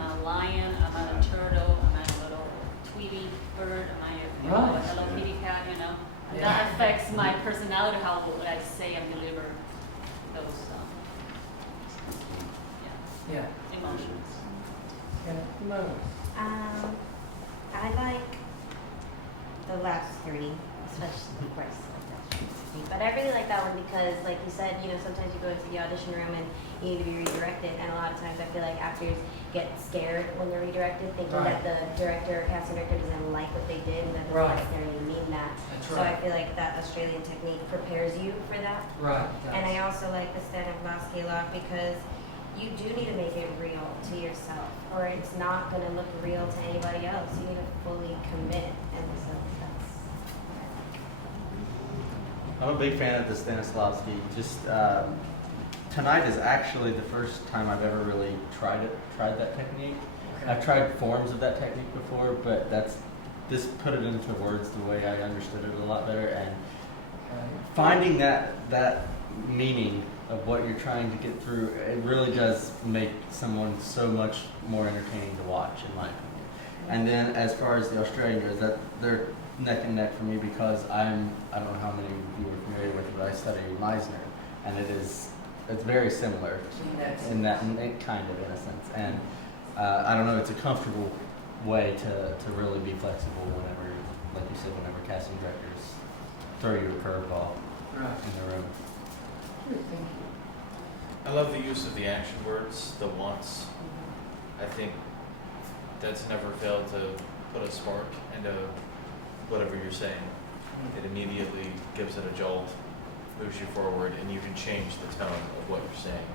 I a lion? Am I a turtle? Am I a little Tweety bird? Am I a Hello Kitty cat? You know, and that affects my personality. How would I say and deliver those emotions? I like the last 3, especially the first one. But I really like that one because, like you said, you know, sometimes you go into the audition room and you need to be redirected, and a lot of times I feel like actors get scared when they're redirected, thinking that the director or casting director doesn't like what they did, and that doesn't necessarily mean that. So I feel like that Australian technique prepares you for that. Right. And I also like the Stanislavski a lot because you do need to make it real to yourself, or it's not going to look real to anybody else. You need to fully commit, and so that's. I'm a big fan of the Stanislavski. Just tonight is actually the first time I've ever really tried that technique. Okay. I've tried forms of that technique before, but this put it into words the way I understood it a lot better, and finding that meaning of what you're trying to get through, it really does make someone so much more entertaining to watch, in my opinion. And then as far as the Australian goes, that they're neck and neck for me because I don't know how many of you are familiar with it, but I study Meisner, and it's very similar in that kind of, in a sense. And I don't know, it's a comfortable way to really be flexible whenever, like you said, whenever casting directors throw you a curveball in the room. Thank you. I love the use of the action words, the once. I think that's never failed to put a spark into whatever you're saying. It immediately gives it a jolt, moves you forward, and you can change the tone of what you're saying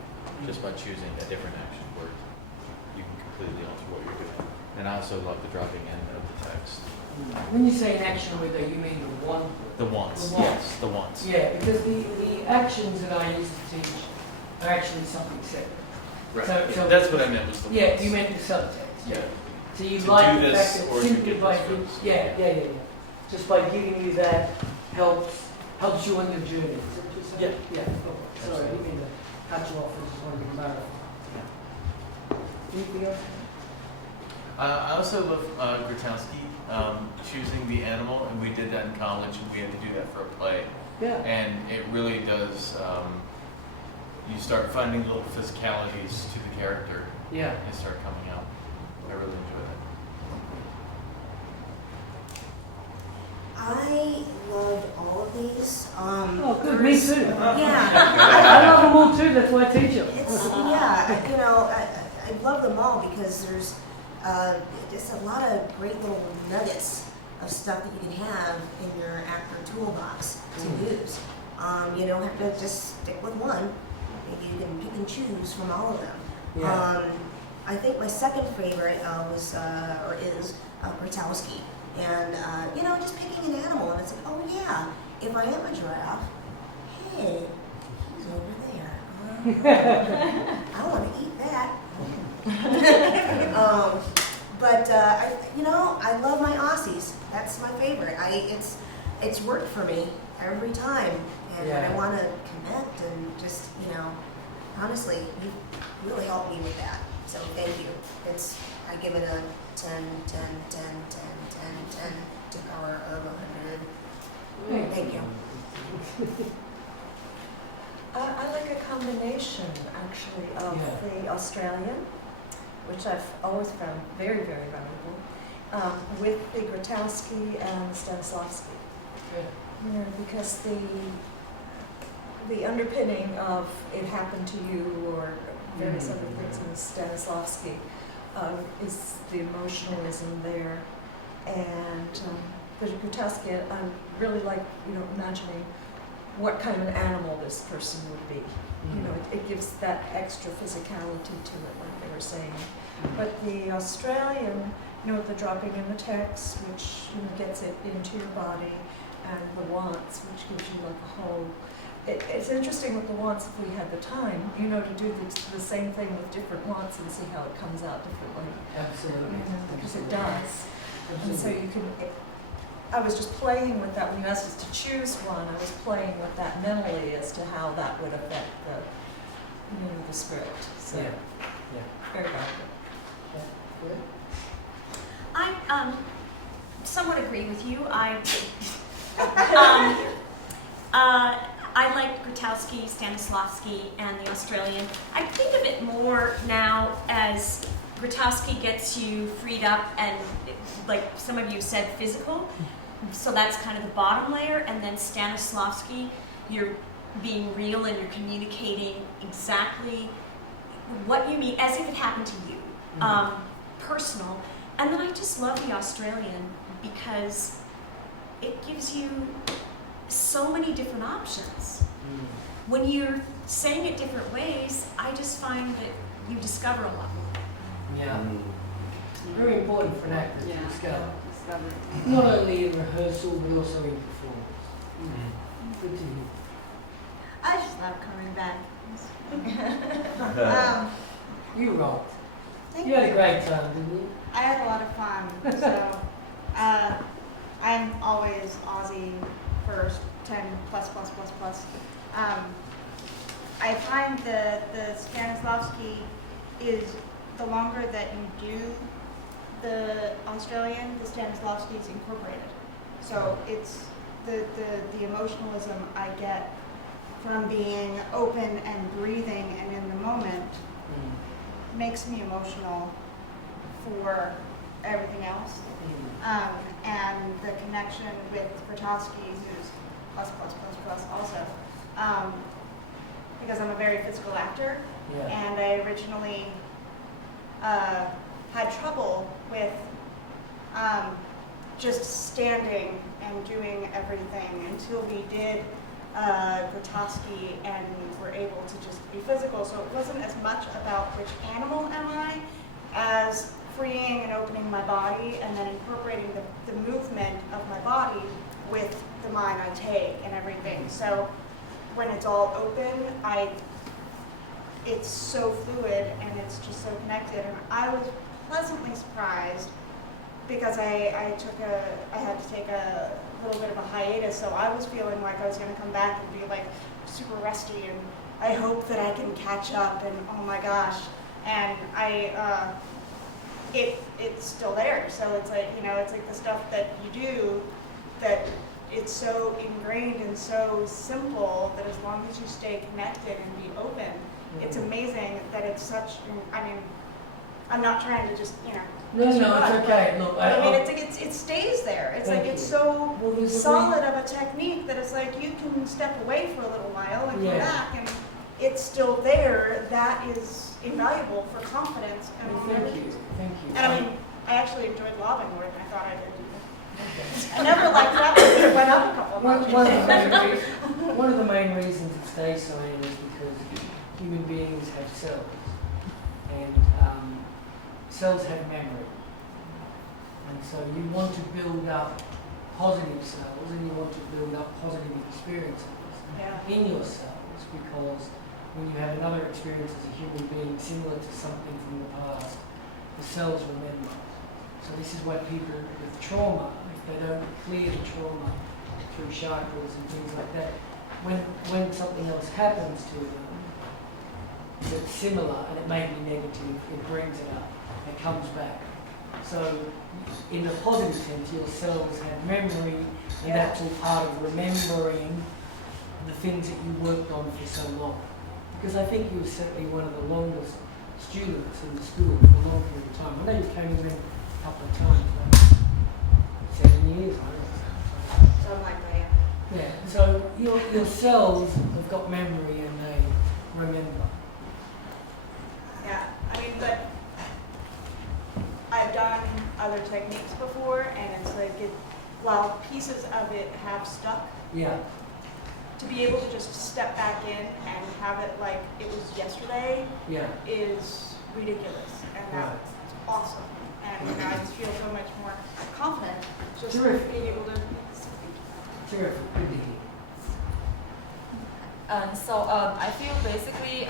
just by choosing a different action word. You can completely alter what you're doing. And I also love the dropping in of the text. When you say an action word, though, you mean the one? The once, The once. yes, the once. Yeah, because the actions that I used to teach are actually something separate. Right. So That's what I meant was the yeah, once. you meant the subtext. Yeah. So you To like do the this fact or that to simply get by this giving, first. yeah. Just by giving you that helps you on your journey. Is that what you're saying? Yeah. Yeah. Oh, sorry, I didn't mean to cut you off. I just wanted to know. Anything else? I also love Grotowski choosing the animal, and we did that in college, and we had to do that for a play. Yeah. And it really does, you start finding little physicalities to the character. Yeah. And start coming out. I really enjoy that. I loved all of these. Oh, good. Me too. Yeah. I love them all too. That's why I teach them. It's, yeah, you know, I love them all because there's just a lot of great little nuggets of stuff that you can have in your actor toolbox to use. You don't have to just stick with one. You can pick and choose from all of them. Yeah. I think my second favorite was or is Grotowski, and just picking an animal, and it's like, oh yeah, if I am a giraffe, hey, he's over there. I want to eat that. But I love my Aussies. That's my favorite. It's worked for me every time, and when I want to connect and just honestly, you really helped me with that. So thank you. I give it a 10 to the power of 100. Thank you. I like a combination, actually, of the Australian, which I've always found very, very valuable, with the Grotowski and Stanislavski. Because the underpinning of it happened to you or various other things in Stanislavski is the emotionalism there. And the Grotowski, I really like, imagining what kind of an animal this person would be. It gives that extra physicality to it, like they were saying. But the Australian, with the dropping in the text, which gets it into your body, and the wants, which gives you like a whole. It's interesting with the wants, if we had the time, to do the same thing with different wants and see how it comes out differently. Absolutely. Because it does. And so you can. I was just playing with that when you asked us to choose one. I was playing with that mentally as to how that would affect the script. So, very valuable. I somewhat agree with you. I like Grotowski, Stanislavski, and the Australian. I think of it more now as Grotowski gets you freed up and, like some of you said, physical. So that's kind of the bottom layer. And then Stanislavski, you're being real and you're communicating exactly what you mean as if it happened to you. Personal. And then I just love the Australian because it gives you so many different options. When you're saying it different ways, I just find that you discover a lot more. Yeah. Very important for an actor to discover. Not only in rehearsal, but also in performance. Good to hear. I just love coming back. You rocked. Thank You had a great time, didn't you? I had a lot of fun. So I'm always Aussie first, 10 plus. I find the Stanislavski is the longer that you do the Australian, the Stanislavski is incorporated. So it's the emotionalism I get from being open and breathing and in the moment makes me emotional for everything else. And the connection with Grotowski, who's plus also, because I'm a very physical actor, and I originally had trouble with just standing and doing everything until we did Grotowski and were able to just be physical. So it wasn't as much about which animal am I as freeing and opening my body and then incorporating the movement of my body with the mind I take and everything. So when it's all open, it's so fluid and it's just so connected. And I was pleasantly surprised because I had to take a little bit of a hiatus, so I was feeling like I was going to come back and be like super rusty, and I hope that I can catch up, and oh my gosh, and it's still there. So it's like, it's like the stuff that you do that it's so ingrained and so simple that as long as you stay connected and be open, it's amazing that it's such, I'm not trying to just, No, it's okay. Look, it stays there. It's like it's so solid of a technique that it's like you can step away for a little while and come back, and it's still there. invaluable for confidence and Thank you. Thank you. And I mean, I actually enjoyed lobbing more than I thought I did. I never liked that, but it went up a couple of notches. One of the main reasons it stays so in is because human beings have cells, and cells have memory. And so you want to build up positive cells, and you want to build up positive experiences in your cells, because when you have another experience as a human being similar to something from the past, the cells remember. So this is why people with trauma, if they don't clear the trauma through chakras and things like that, when something else happens to them that's similar and it may be negative, it brings it up, it comes back. So in the positive sense, your cells have memory, and that's all part of remembering the things that you worked on for so long. Because I think you were certainly one of the longest students in the school for a long period of time. I know you came in a couple of times, like 7 years, I don't know. Something like that. Yeah, so your cells have got memory and they remember. Yeah, I mean, but I've done other techniques before, and it's like, while pieces of it have stuck, Yeah. to be able to just step back in and have it like it was yesterday is ridiculous, and that's awesome. And I just feel so much more confident just being able to. Terrific, good to hear. I feel basically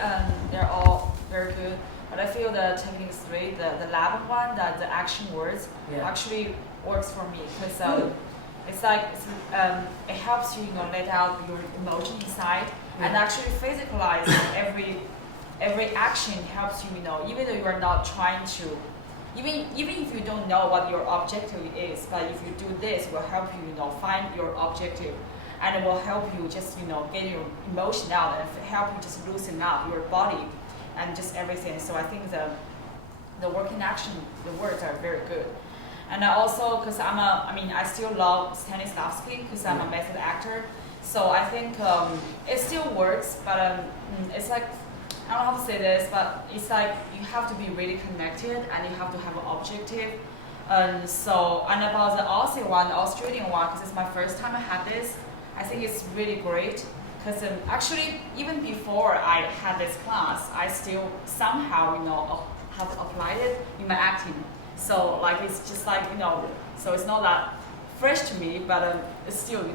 they're all very good, but I feel the technique 3, the lab one, the action words, actually works for me, because it's like it helps you, let out your emotion inside, and actually physicalize every action helps you, even though you are not trying to, even if you don't know what your objective is, but if you do this, it will help you, find your objective, and it will help you just, get your emotion out and help you just loosen up your body and just everything. So I think the working action, the words are very good. And I also, because I still love Stanislavski because I'm a method actor. So I think it still works, but it's like, I don't know how to say this, but it's like you have to be really connected and you have to have an objective. And about the Aussie one, the Australian one, because it's my first time I had this, I think it's really great. Because actually, even before I had this class, I still somehow, have applied it in my acting. So like it's just like, so it's not that fresh to me, but it's still,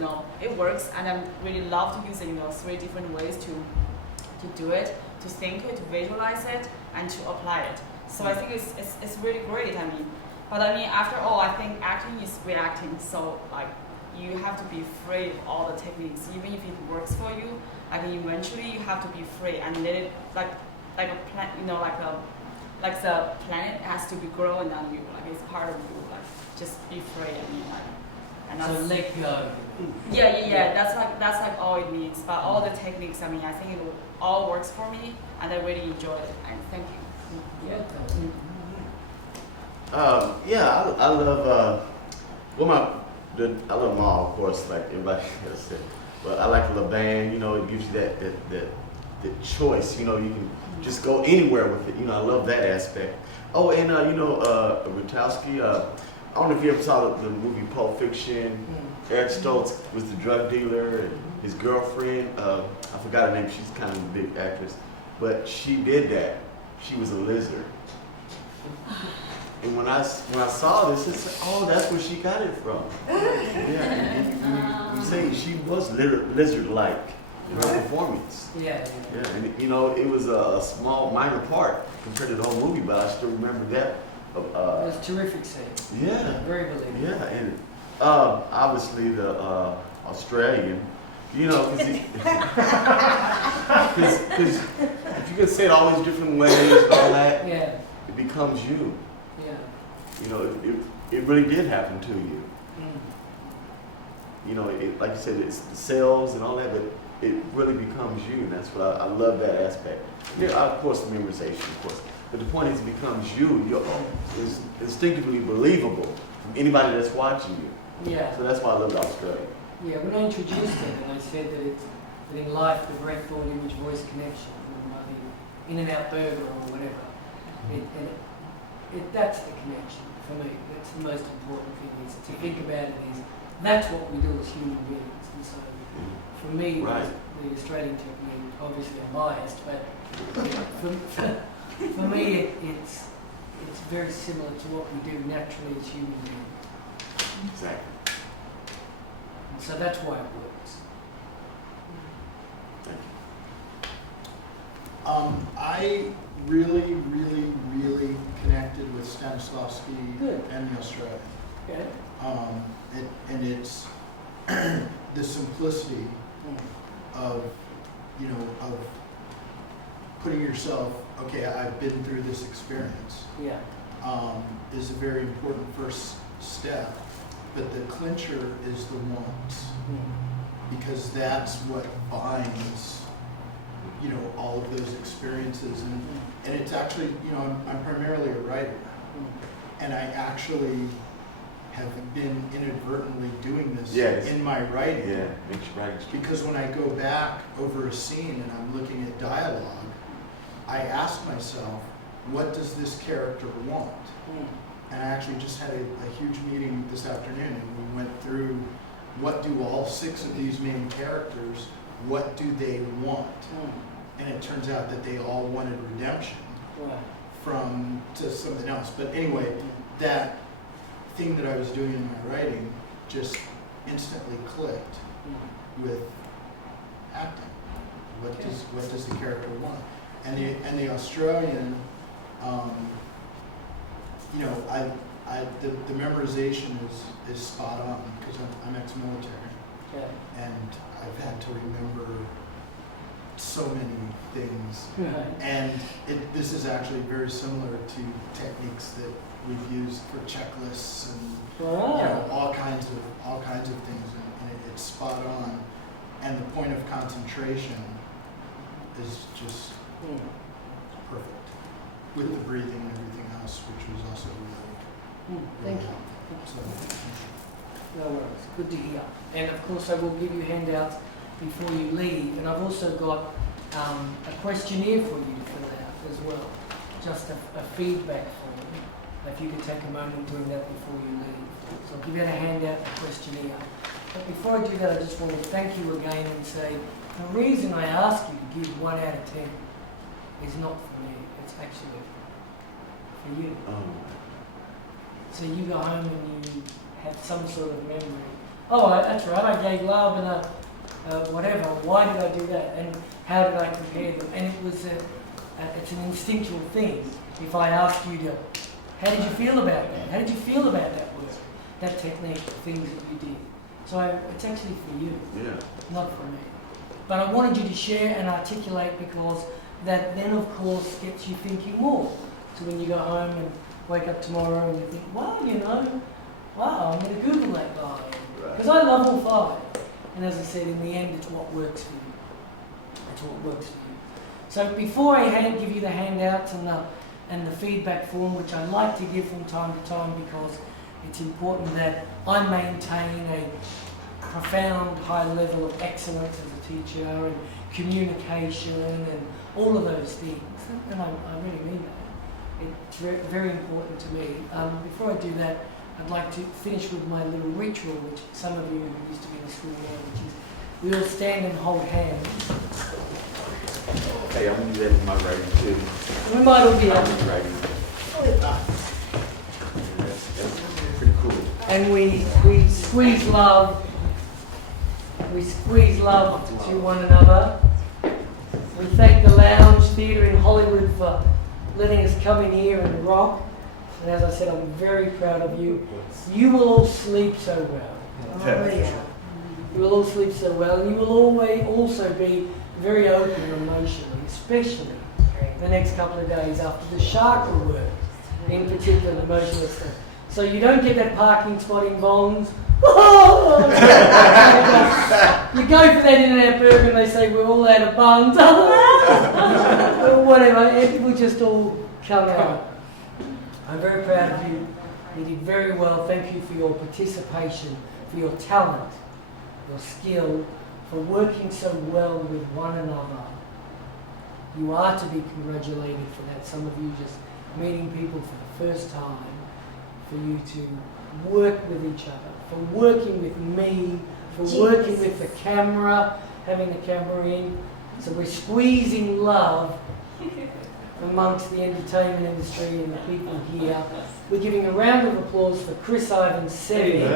it works, and I really love to use it, 3 different ways to do it, to think it, to visualize it, and to apply it. So I think it's really great. But after all, I think acting is reacting. So like you have to be free of all the techniques, even if it works for you. Like eventually you have to be free and let it like a plant, like the planet has to be growing on you, like it's part of you, like just be free. And that's, so let go. Yeah. That's like all it means. But all the techniques, I think it all works for me, and I really enjoy it. And thank you. I love I love them all, of course, like everybody else said. But I like the band. It gives you that choice. You can just go anywhere with it. I love that aspect. Oh, and Rutowski. I don't know if you ever saw the movie Pulp Fiction. Eric Stoltz was the drug dealer, and his girlfriend, I forgot her name. She's kind of a big actress, but she did that. She was a lizard. And when I saw this, I said, oh, that's where she got it from. Yeah, you say she was lizard-like in her performance. Yeah, and it was a small, minor part compared to the whole movie, but I still remember that. It was a terrific scene. Yeah. Very believable. Yeah, and obviously the Australian, because if you can say it all these different ways and all that, it becomes you. It really did happen to you. Like you said, it's the cells and all that, but it really becomes you, and that's what I love that aspect. Yeah, of course, memorization, of course. But the point is, it becomes you. It's instinctively believable from anybody that's watching you. Yeah. So that's why I love Australia. Yeah, when I introduced it, and I said that in life, the brain, thought, image, voice connection, In-N-Out Burger or whatever. That's the connection for me. That's the most important thing, is to think about it is that's what we do as human beings. And so for me, the Australian technique, obviously I'm biased, but for me it's very similar to what we do naturally as human beings. Exactly. And so that's why it works. I really, really, really connected with Stanislavski and the Australian. Okay. And it's the simplicity of, of putting yourself, okay, I've been through this experience. Yeah. Is a very important first step, but the clincher is the wants, because that's what binds, all of those experiences, and it's actually, I'm primarily a writer, and I actually have been inadvertently doing this in my writing, because when I go back over a scene and I'm looking at dialogue, I ask myself, what does this character want? And I actually just had a huge meeting this afternoon, and we went through what do all 6 of these main characters, what do they want? And it turns out that they all wanted redemption to something else. But anyway, that thing that I was doing in my writing just instantly clicked with acting. What does the character want? And the Australian, the memorization is spot on, because I'm ex-military, and I've had to remember so many things, and this is actually very similar to techniques that we've used for checklists and all kinds of things, and it's spot on. And the point of concentration is just perfect, with the breathing and everything else, which was also really Thank you. helpful. No worries. Good to hear. And of course, I will give you handouts before you leave, and I've also got a questionnaire for you to fill out as well, just a feedback form. If you could take a moment doing that before you leave. So I'll give you a handout, a questionnaire. But before I do that, I just want to thank you again and say the reason I ask you to give 1 out of 10 is not for me, it's actually for you. So you go home and you have some sort of memory. Oh, that's right, I gave love and whatever. Why did I do that? And how did I compare them? And it was it's an instinctual thing. If I ask you to, how did you feel about that? How did you feel about that work, that technique, the things that you did? So it's actually for you, not for me. But I wanted you to share and articulate, because that then, of course, gets you thinking more. So when you go home and wake up tomorrow and you think, wow, I'm going to Google that guy. Because I love all 5. And as I said, in the end, it's what works for you. It's what works for you. So before I give you the handouts and the feedback form, which I like to give from time to time, because it's important that I maintain a profound high level of excellence as a teacher, and communication and all of those things. And I really mean that. It's very important to me. Before I do that, I'd like to finish with my little ritual, which some of you who used to be in school know, which is we all stand and hold hands. Hey, I'm going to do that in my writing too. We might all be I'm writing. That's pretty cool. And we squeeze love. We squeeze love to one another. We thank the Lounge Theatre in Hollywood for letting us come in here and rock. And as I said, I'm very proud of you. You will all sleep so well. You will all sleep so well, and you will always also be very open emotionally, especially the next couple of days after the chakra work, in particular the emotional stuff. So you don't get that parking spot in Bonds. You go for that In-N-Out Burger and they say we're all out of buns. Or whatever, it will just all come out. I'm very proud of you. You did very well. Thank you for your participation, for your talent, your skill, for working so well with one another. You are to be congratulated for that. Some of you just meeting people for the first time, for you to work with each other, for working with me, for working with the camera, having the camera in. So we're squeezing love amongst the entertainment industry and the people here. We're giving a round of applause for Chris Ivans Sevi.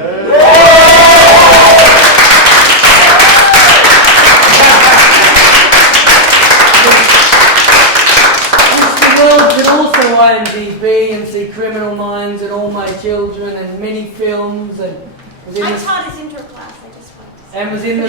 Mr. World can also IMDb and see Criminal Minds and All My Children and many films, and was in I the, taught his intro class, I just wanted to say. and was in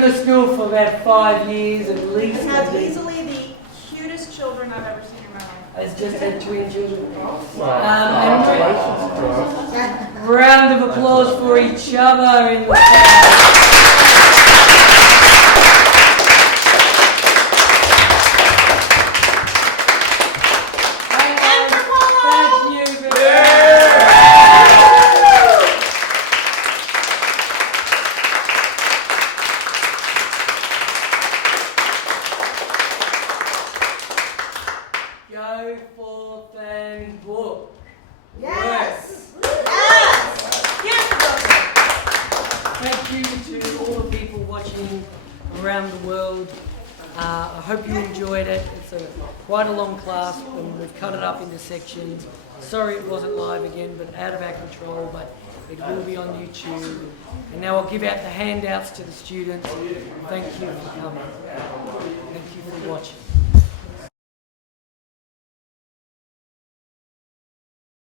the school for about 5 years at least. He has easily the cutest children I've ever seen in my life. Has just had twin children. Congratulations. Round of applause for each other in the crowd. Thank you very Go forth and book. Yes. Thank you to all the people watching around the world. I hope you enjoyed it. It's quite a long class, and we've cut it up into sections. Sorry it wasn't live again, but out of our control, but it will be on YouTube. And now I'll give out the handouts to the students. Thank you for coming. Thank you for watching.